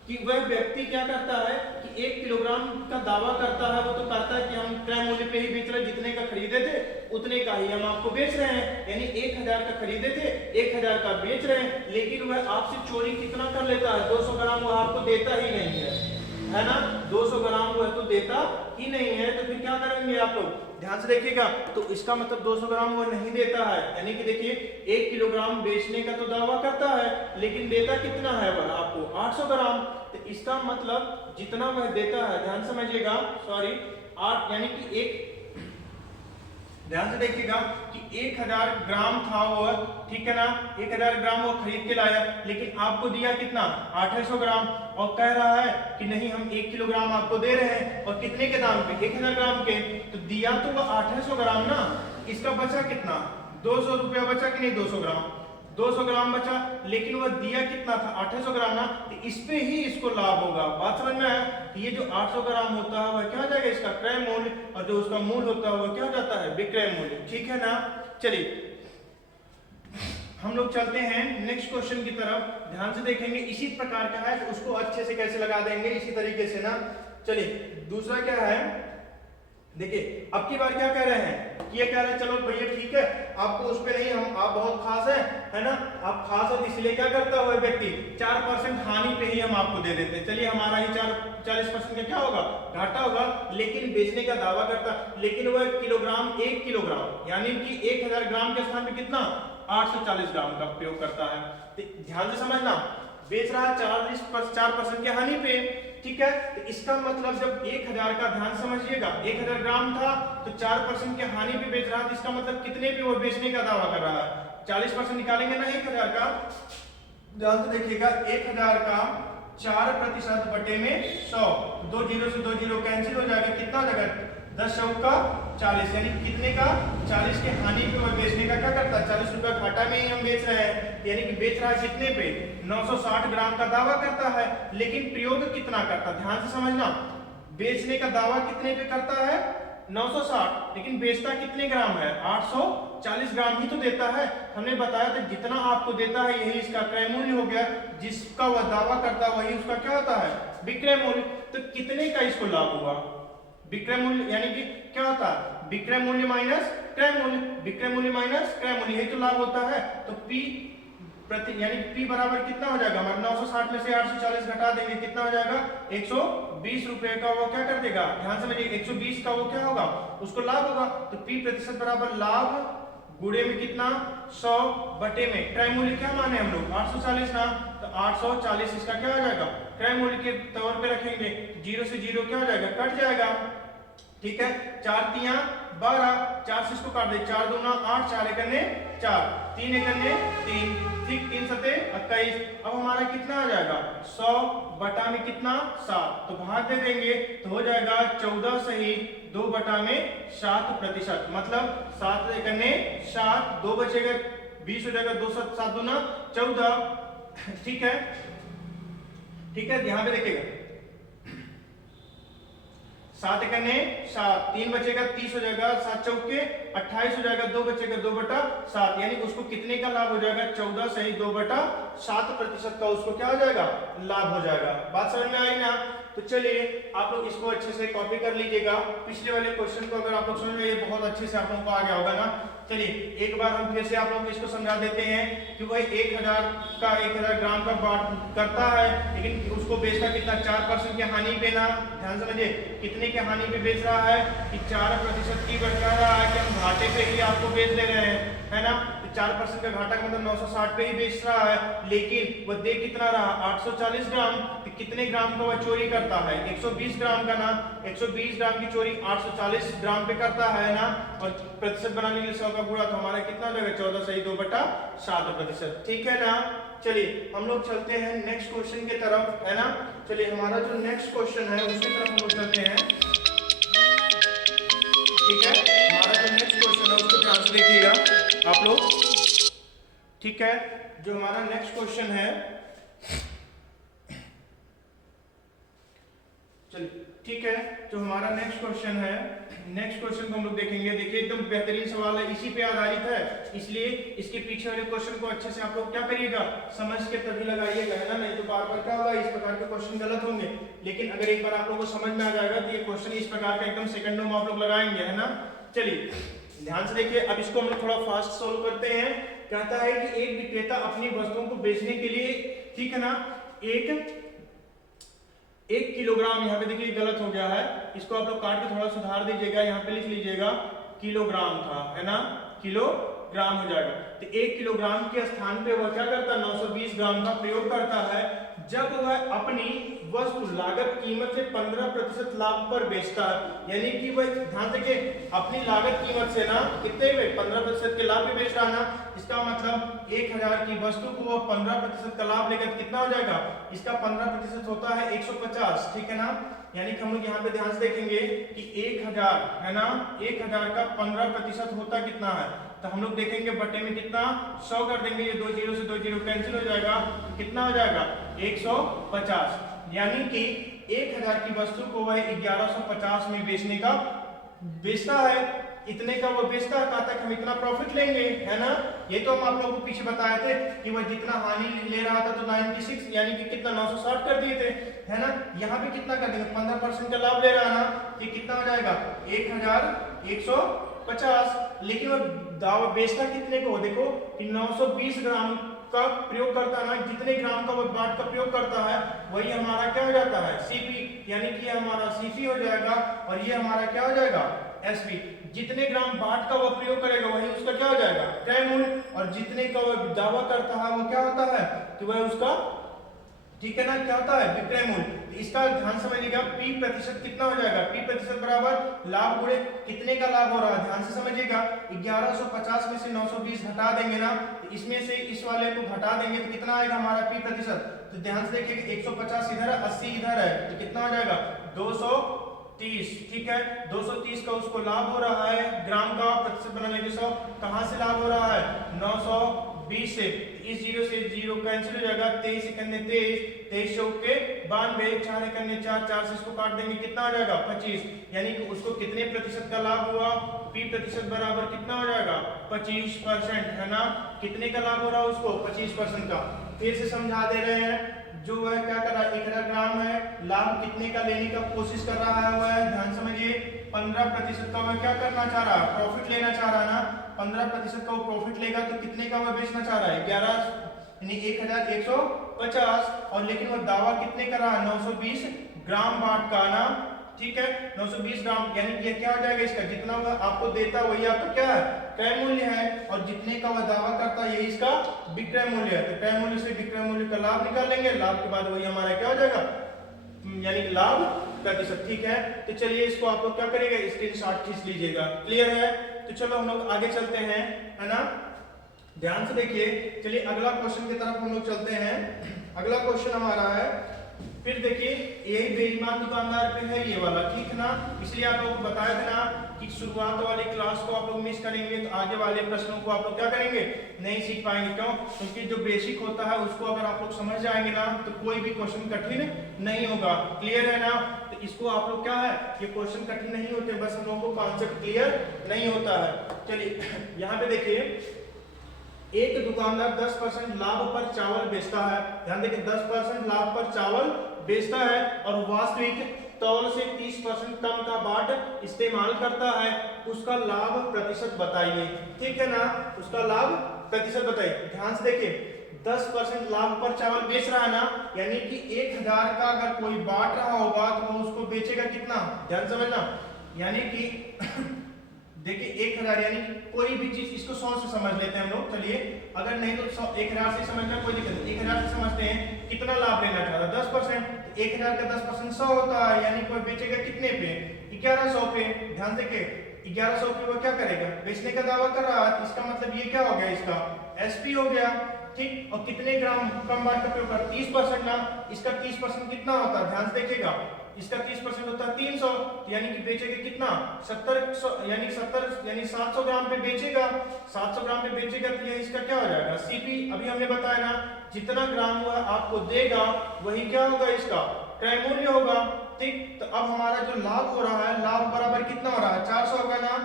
कि वह व्यक्ति क्या करता है कि 1 किलोग्राम का दावा करता है, वो तो कहता है कि हम क्रय मूल्य पे ही बेच रहे हैं, जितने का खरीदे थे उतने का ही हम आपको बेच रहे हैं। यानी 1000 का खरीदे थे, 1000 का बेच रहे हैं, लेकिन वह आपसे चोरी कितना कर लेता है, 200 ग्राम वह आपको देता ही नहीं है ना, 200 ग्राम वह तो देता ही नहीं है। तो फिर क्या करेंगे आप लोग, ध्यान से देखिएगा। तो इसका मतलब 200 ग्राम वो नहीं देता है, यानी कि देखिए 1 किलोग्राम बेचने का तो दावा करता है, लेकिन देता कितना है वह आपको 800 ग्राम। तो इसका मतलब जितना वह देता है, ध्यान समझिएगा, सॉरी 8, यानी कि एक, ध्यान से देखिएगा कि 1000 ग्राम था वो, ठीक है ना, 1000 ग्राम वो खरीद के लाया, लेकिन आपको दिया कितना 800 ग्राम, और कह रहा है कि नहीं हम 1 किलोग्राम आपको दे रहे हैं, और कितने के दाम पे, 1000 ग्राम के। तो दिया तो वो 800 ग्राम ना, इसका बचा कितना 200 रुपया बचा कि नहीं, 200 ग्राम, 200 ग्राम बचा, लेकिन वह दिया कितना था 800 ग्राम ना, तो इस पे ही इसको लाभ होगा। बात समझ में आया। ये जो 800 ग्राम होता है वह क्या हो जाएगा, इसका क्रय मूल्य, और जो उसका मूल्य होता है वह क्या हो जाता है, विक्रय मूल्य, ठीक है ना। चलिए हम लोग चलते हैं नेक्स्ट क्वेश्चन की तरफ, ध्यान से देखेंगे, इसी प्रकार का है, तो उसको अच्छे से कैसे लगा देंगे इसी तरीके से ना। चलिए दूसरा क्या है, देखिए अब की बार क्या कह रहे हैं कि ये कह रहे हैं चलो भैया ठीक है, आपको उस पे नहीं, हम आप बहुत खास हैं, है ना, आप खास है, इसलिए क्या करता है वह व्यक्ति 4% हानि पे ही हम आपको दे देते हैं। चलिए हमारा ही 40% का क्या होगा, घाटा होगा, लेकिन बेचने का दावा करता, लेकिन वह किलोग्राम 1 किलोग्राम यानी कि 1000 ग्राम के स्थान पे कितना 840 ग्राम का प्रयोग करता है। तो ध्यान से समझना, बेच रहा है 4% की हानि पे, ठीक है। तो इसका मतलब जब 1000 का, ध्यान समझिएगा, 1000 ग्राम था तो 4% की हानि पे बेच रहा है, तो इसका मतलब कितने पे वो बेचने का दावा कर रहा है, 40% निकालेंगे ना 1000 का, ध्यान से देखिएगा, 1000 का 4% बटे में 100, 2 जीरो से 2 जीरो कैंसिल हो जाएगा, कितना हो जाएगा 10 का 40, यानी कितने का 40 के हानि पे वह बेचने का क्या करता है, 40 रुपया घाटा में ही हम बेच रहे हैं, यानी कि बेच रहा है कितने पे 960 ग्राम का दावा करता है, लेकिन प्रयोग कितना करता है, ध्यान से समझना, बेचने का दावा कितने पे करता है 960, लेकिन बेचता कितने ग्राम है 840 ग्राम ही तो देता है। हमने बताया था जितना आपको देता है यही इसका क्रय मूल्य हो गया, जिसका वह दावा करता है वही उसका क्या होता है, विक्रय मूल्य। तो कितने का इसको लाभ हुआ, विक्रय मूल्य, यानी कि क्या होता है विक्रय मूल्य माइनस क्रय मूल्य, विक्रय मूल्य माइनस क्रय मूल्य, यही तो लाभ होता है। तो P प्रति, यानी P बराबर कितना हो जाएगा हमारा 960 में से 840 घटा देंगे, कितना हो जाएगा 120 रुपए का वो क्या कर देगा, ध्यान समझिए 120 का वो क्या होगा, उसको लाभ होगा। तो P प्रतिशत बराबर लाभ गुणे में कितना 100 बटे में क्रय मूल्य क्या माने हम लोग 840 ना, तो 840 इसका क्या हो जाएगा क्रय मूल्य के तौर पे रखेंगे, जीरो से जीरो क्या हो जाएगा कट जाएगा, ठीक है। 4 तिया 12, 4 से इसको काट दे, 4 दूना 8, 4 एकने 4, 3 एकने 3, ठीक 3 सते 21। अब हमारा कितना आ जाएगा 100 बटा में कितना 7, तो भाग दे देंगे तो हो जाएगा 14 सही 2 बटा में 7%, मतलब 7 एकने 7, 2 बचेगा 20 हो जाएगा, 2 7 दूना 14, ठीक है, ठीक है। ध्यान में देखिएगा 7 एकने 7, 3 बचेगा 30 हो जाएगा, 7 चौके 28 हो जाएगा, 2 बचेगा 2 बटा 7, यानी उसको कितने का लाभ हो जाएगा 14 सही 2 बटा 7% का उसको क्या हो जाएगा लाभ हो जाएगा। बात समझ में आई ना। तो चलिए आप लोग इसको अच्छे से कॉपी कर लीजिएगा, पिछले वाले क्वेश्चन को अगर आप लोग समझ में, ये बहुत अच्छे से आप लोगों को आ गया होगा ना। चलिए एक बार हम फिर से आप लोगों को इसको समझा देते हैं कि भाई 1000 ग्राम का बाट करता है, लेकिन उसको बेचता कितना 4% की हानि पे ना, ध्यान समझिए कितने के हानि पे बेच रहा है कि 4% की बढ़ रहा है, कि हम घाटे पे ही आपको बेच दे रहे हैं, है ना। 4% का घाटा का मतलब 960 पे ही बेच रहा है, लेकिन वह दे कितना रहा 840 ग्राम, तो कितने ग्राम का वह चोरी करता है 120 ग्राम का ना, 120 ग्राम की चोरी 840 ग्राम पे करता है ना, और प्रतिशत बनाने के लिए 100 का गुणा, तो हमारा कितना हो जाएगा 14 सही 2 बटा 7%, ठीक है ना। चलिए हम लोग चलते हैं नेक्स्ट क्वेश्चन की तरफ, है ना। चलिए हमारा जो नेक्स्ट क्वेश्चन है उसकी तरफ हम लोग चलते हैं, ठीक है। हमारा जो नेक्स्ट क्वेश्चन है उसको ध्यान से देखिएगा आप लोग, ठीक है। जो हमारा नेक्स्ट क्वेश्चन है, चलिए ठीक है, जो हमारा नेक्स्ट क्वेश्चन है, नेक्स्ट क्वेश्चन को हम लोग देखेंगे। देखिए एकदम बेहतरीन सवाल है, इसी पे आधारित है, इसलिए इसके पीछे वाले क्वेश्चन को अच्छे से आप लोग क्या करिएगा समझ के तभी लगाइएगा, है ना। नहीं तो बार बार क्या होगा इस प्रकार के क्वेश्चन गलत होंगे, लेकिन अगर एक बार आप लोगों को समझ में आ जाएगा तो ये क्वेश्चन इस प्रकार का एकदम सेकंडों में आप लोग लगाएंगे, है ना। चलिए ध्यान से देखिए, अब इसको हम लोग थोड़ा फास्ट सोल्व करते हैं। कहता है कि एक विक्रेता अपनी वस्तुओं को बेचने के लिए, ठीक है ना, 1 किलोग्राम, यहाँ पे देखिए गलत हो गया है, इसको आप लोग काट के थोड़ा सुधार दीजिएगा, यहाँ पे लिख लीजिएगा किलोग्राम था, है ना, किलोग्राम हो जाएगा। तो 1 किलोग्राम के स्थान पे वह क्या करता है 920 ग्राम का प्रयोग करता है, जब वह अपनी वस्तु लागत कीमत से 15% लाभ पर बेचता है, यानी कि वह ध्यान देखिए अपनी लागत कीमत से ना कितने में 15% के लाभ पे बेच रहा है ना, इसका मतलब 1000 की वस्तु को वह 15% का लाभ लेकर कितना हो जाएगा, इसका 15% होता है 150, ठीक है ना। यानी कि हम लोग यहाँ पे ध्यान से देखेंगे कि 1000 है ना, 1000 का 15% होता कितना है, तो हम लोग देखेंगे बटे में कितना 100 कर देंगे, ये 2 जीरो से 2 जीरो कैंसिल हो जाएगा, कितना हो जाएगा 150, यानी कि 1000 की वस्तु को वह 1150 में बेचने का बेचता है, इतने का वो बेचता है, कहा तक हम इतना प्रॉफिट लेंगे, है ना। ये तो हम आप लोगों को पीछे बताए थे कि वह जितना हानि ले रहा था तो 96 यानी कि कितना 960 कर दिए थे, है ना। यहाँ पे कितना कर देंगे 15% का लाभ ले रहा है ना, ये कितना हो जाएगा 1150, लेकिन वो दावा बेचता कितने को, देखो कि 920 ग्राम का प्रयोग करता है ना, जितने ग्राम का वो बाट का प्रयोग करता है वही हमारा क्या हो जाता है सीपी, यानी कि हमारा सीपी हो जाएगा, और ये हमारा क्या हो जाएगा एसपी। जितने ग्राम बाट का वो प्रयोग करेगा वही उसका क्या हो जाएगा क्रय मूल्य, और जितने का वो दावा करता है वो क्या होता है कि वह उसका, ठीक है ना, क्या होता है विक्रय मूल्य। इसका ध्यान समझिएगा, P प्रतिशत कितना हो जाएगा, P प्रतिशत बराबर लाभ गुणे कितने का लाभ हो रहा है, ध्यान से समझिएगा 1150 में से 920 घटा देंगे ना, तो इसमें से इस वाले को घटा देंगे तो कितना आएगा हमारा P प्रतिशत, तो ध्यान से देखिए 150 इधर है 80 इधर है, तो कितना हो जाएगा 230, ठीक है। 230 का उसको लाभ हो रहा है, ग्राम का प्रतिशत बनाने के 100 कहां से लाभ हो रहा है 920 से, इस जीरो से जीरो कैंसिल हो जाएगा, 23 एकन्ने 23, 23 चौके 92, 4 एकन्ने 4, 4 से इसको काट देंगे कितना हो जाएगा 25, यानी कि उसको कितने प्रतिशत का लाभ हुआ, P प्रतिशत बराबर कितना हो जाएगा 25%, है ना। कितने का लाभ हो रहा है उसको 25% का। फिर से समझा दे रहे हैं, जो वह क्या कर रहा है 1000 ग्राम है, लाभ कितने का लेने का कोशिश कर रहा है वह, ध्यान समझिए 15% का वह क्या करना चाह रहा है प्रॉफिट लेना चाह रहा है ना, 15% का वो प्रॉफिट लेगा तो कितने का वह बेचना चाह रहा है यानी 1150, और लेकिन वो दावा कितने का रहा, 920 ग्राम बाट का ना, ठीक है 920 ग्राम, यानी कि क्या हो जाएगा इसका, जितना वह आपको देता है वही आपका क्या है, क्रय मूल्य है, और जितने का वह दावा करता है यही इसका विक्रय मूल्य है। तो क्रय मूल्य से विक्रय मूल्य का लाभ निकालेंगे, लाभ के बाद वही हमारा क्या हो जाएगा, यानी लाभ प्रतिशत, ठीक है। तो चलिए इसको आप लोग क्या करेंगे, स्क्रीनशॉट खींच लीजिएगा, क्लियर है। तो चलो हम लोग आगे चलते हैं, है ना, ध्यान से देखिए। चलिए अगला क्वेश्चन की तरफ हम लोग चलते हैं। अगला क्वेश्चन हमारा है, फिर देखिए यही बेईमान दुकानदार पे है ये वाला, ठीक है ना। इसलिए आप लोगों को बताया था ना कि शुरुआत वाली क्लास को आप लोग मिस करेंगे तो आगे वाले प्रश्नों को आप लोग क्या करेंगे, नहीं सीख पाएंगे। क्यों? क्योंकि जो बेसिक होता है उसको अगर आप लोग समझ जाएंगे ना तो कोई भी क्वेश्चन कठिन नहीं होगा, क्लियर है ना। तो इसको आप लोग क्या है, ये क्वेश्चन कठिन नहीं होते, बस हम लोगों को कॉन्सेप्ट क्लियर नहीं होता है। चलिए यहाँ पे देखिए, एक दुकानदार 10% लाभ पर चावल बेचता है, ध्यान देखिए 10% लाभ पर चावल बेचता है और वास्तविक तौल से 30% कम का बाट इस्तेमाल करता है, उसका लाभ प्रतिशत बताइए, ठीक है ना। उसका लाभ प्रतिशत बताइए। ध्यान से देखिए 10% लाभ पर चावल बेच रहा है ना, यानी कि 1000 का अगर कोई बांट रहा होगा तो वो उसको बेचेगा कितना, ध्यान समझना, यानी कि देखिए 1000, यानी कि कोई भी चीज, इसको 100 से समझ लेते हैं हम लोग, चलिए अगर नहीं तो 1000 से समझना कोई दिक्कत नहीं, 1000 से समझते हैं, कितना लाभ लेना चाह रहा है 10%, तो 1000 का 10% 100 होता है, यानी कोई बेचेगा कितने पे, 1100 पे। ध्यान देखिए 1100 पे वो क्या करेगा, बेचने का दावा कर रहा है, इसका मतलब ये क्या हो गया, इसका एसपी हो गया, ठीक। और कितने ग्राम कम बाट का प्रयोग कर, 30% ना, इसका 30% कितना होता है, ध्यान से देखिएगा, इसका 30% होता है 300, यानी कि बेचेगा कितना 70, यानी 70 यानी 700 ग्राम पे बेचेगा, 700 ग्राम पे बेचेगा, तो ये इसका क्या हो जाएगा, सीपी। अभी हमने बताया ना, जितना ग्राम हुआ आपको देगा वही क्या होगा, इसका क्रय मूल्य होगा, ठीक। तो अब हमारा जो लाभ हो रहा है, लाभ बराबर कितना हो रहा है, 400 का ना,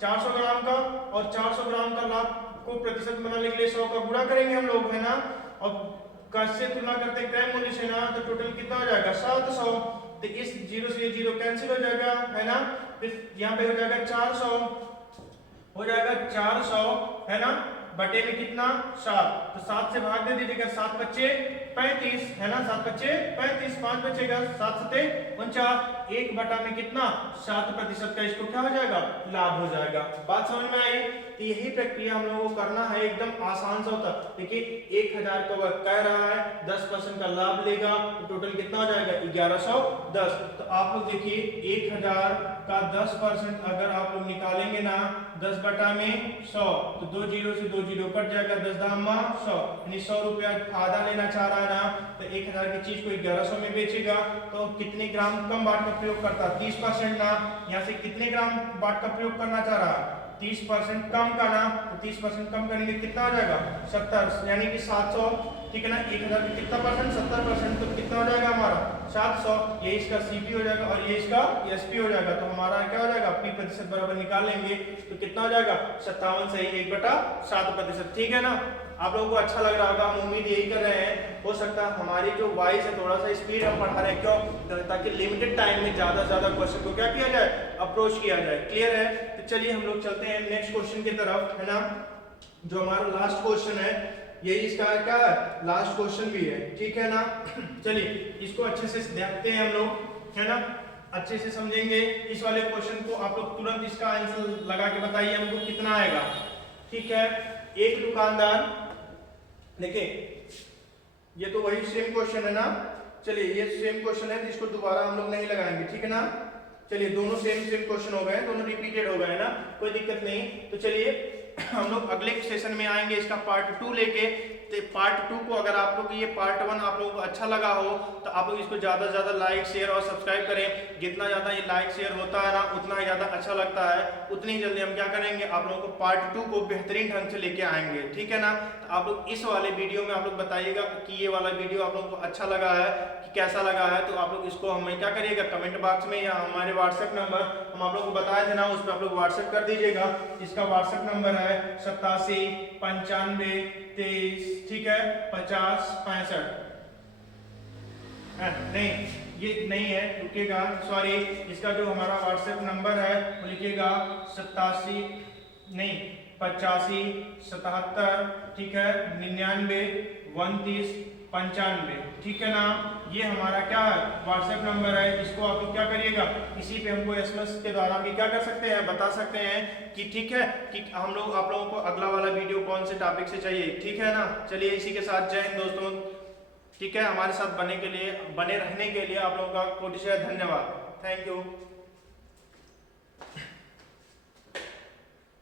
400 ग्राम का, और 400 ग्राम का लाभ को प्रतिशत बनाने के लिए 100 का गुणा करेंगे हम लोग, है ना, और कैसे तुलना करते हैं क्रय मूल्य से ना, तो टोटल कितना हो जाएगा 700, तो इस 0 से ये 0 कैंसिल हो जाएगा, है ना। फिर यहाँ पे हो जाएगा 400, हो जाएगा 400, है ना, बटे में कितना 7, तो 7 से भाग दे दीजिएगा, 7 बच्चे 35, है ना, 7 बच्चे 35, 5 बचेगा, 7 सते 49, 1 बटा में कितना 7% का इसको क्या हो जाएगा, लाभ हो जाएगा। बात समझ में आई। तो यही प्रक्रिया हम लोगों को करना है, एकदम आसान सा होता है। देखिए 1000 का वह कह रहा है, 10% का लाभ लेगा, तो टोटल कितना हो जाएगा 1110। तो आप लोग देखिए 1000 का 10% अगर आप लोग निकालेंगे ना, 10 बटा में 100, तो 2 जीरो से 2 जीरो कट जाएगा, 10 दामा 100, यानी 100 रुपया फायदा लेना चाह रहा है ना, तो 1000 की चीज को 1100 में बेचेगा, तो कितने ग्राम कम बाट का प्रयोग करता है, 30% ना, यहाँ से कितने ग्राम बाट का प्रयोग करना चाह रहा है, 30% कम का ना, तो 30% कम करेंगे कितना हो जाएगा 70, यानी कि 700, ठीक है ना। 1000 में कितना परसेंट, 70%, तो कितना हो जाएगा हमारा 700, ये इसका सीपी हो जाएगा और ये इसका एसपी हो जाएगा। तो हमारा क्या हो जाएगा, पी प्रतिशत बराबर निकाल लेंगे, तो कितना हो जाएगा 57 सही 1/7%, ठीक है ना। आप लोगों को अच्छा लग रहा होगा, हम उम्मीद यही कर रहे हैं। हो सकता है हमारी जो वॉइस है थोड़ा सा स्पीड हम पढ़ा रहे हैं, क्यों, ताकि लिमिटेड टाइम में ज्यादा से ज्यादा क्वेश्चन को क्या किया जाए, अप्रोच किया जाए, क्लियर है। तो चलिए हम लोग चलते हैं नेक्स्ट क्वेश्चन की तरफ, है ना, जो हमारा लास्ट क्वेश्चन है, ये इसका क्या है, लास्ट क्वेश्चन भी है, ठीक है ना। चलिए इसको अच्छे से देखते हैं हम लोग, है ना, अच्छे से समझेंगे इस वाले क्वेश्चन को। आप लोग तुरंत इसका आंसर लगा के बताइए हमको कितना आएगा, ठीक है। एक दुकानदार, देखिए ये तो वही सेम क्वेश्चन है ना, चलिए ये सेम क्वेश्चन है, इसको दोबारा हम लोग नहीं लगाएंगे, ठीक है ना। चलिए दोनों सेम क्वेश्चन हो गए, दोनों रिपीटेड हो गए ना, कोई दिक्कत नहीं। तो चलिए हम लोग अगले सेशन में आएंगे इसका पार्ट 2 लेके। तो पार्ट 2 को अगर आप लोग ये पार्ट 1 आप लोगों को अच्छा लगा हो तो आप लोग इसको ज़्यादा से ज़्यादा लाइक शेयर और सब्सक्राइब करें। जितना ज़्यादा ये लाइक शेयर होता है ना, उतना ही ज़्यादा अच्छा लगता है, उतनी जल्दी हम क्या करेंगे, आप लोगों को पार्ट 2 को बेहतरीन ढंग से लेके आएंगे, ठीक है ना। तो आप लोग इस वाले वीडियो में आप लोग बताइएगा कि ये वाला वीडियो आप लोगों को अच्छा लगा है कि कैसा लगा है। तो आप लोग इसको हमें क्या करिएगा, कमेंट बॉक्स में या हमारे व्हाट्सएप नंबर हम आप लोग को बताए थे ना, उस पर आप लोग व्हाट्सएप कर दीजिएगा। इसका व्हाट्सएप नंबर है 87 95 23, ठीक है, 50 65। नहीं ये नहीं है, रुकिएगा, सॉरी, इसका जो हमारा व्हाट्सएप नंबर है वो लिखिएगा 87 नहीं 85 77, ठीक है, 99 2995। ठीक है ना, ये हमारा क्या है व्हाट्सएप नंबर है। इसको आप लोग क्या करिएगा, इसी पे हमको एसएमएस के द्वारा भी क्या कर सकते हैं, बता सकते हैं कि ठीक है कि हम लोग आप लोगों को अगला वाला वीडियो कौन से टॉपिक से चाहिए। ठीक है ना, चलिए इसी के साथ जय हिंद दोस्तों। ठीक है, हमारे साथ बने रहने के लिए आप लोगों का कोटि से धन्यवाद। Thank you.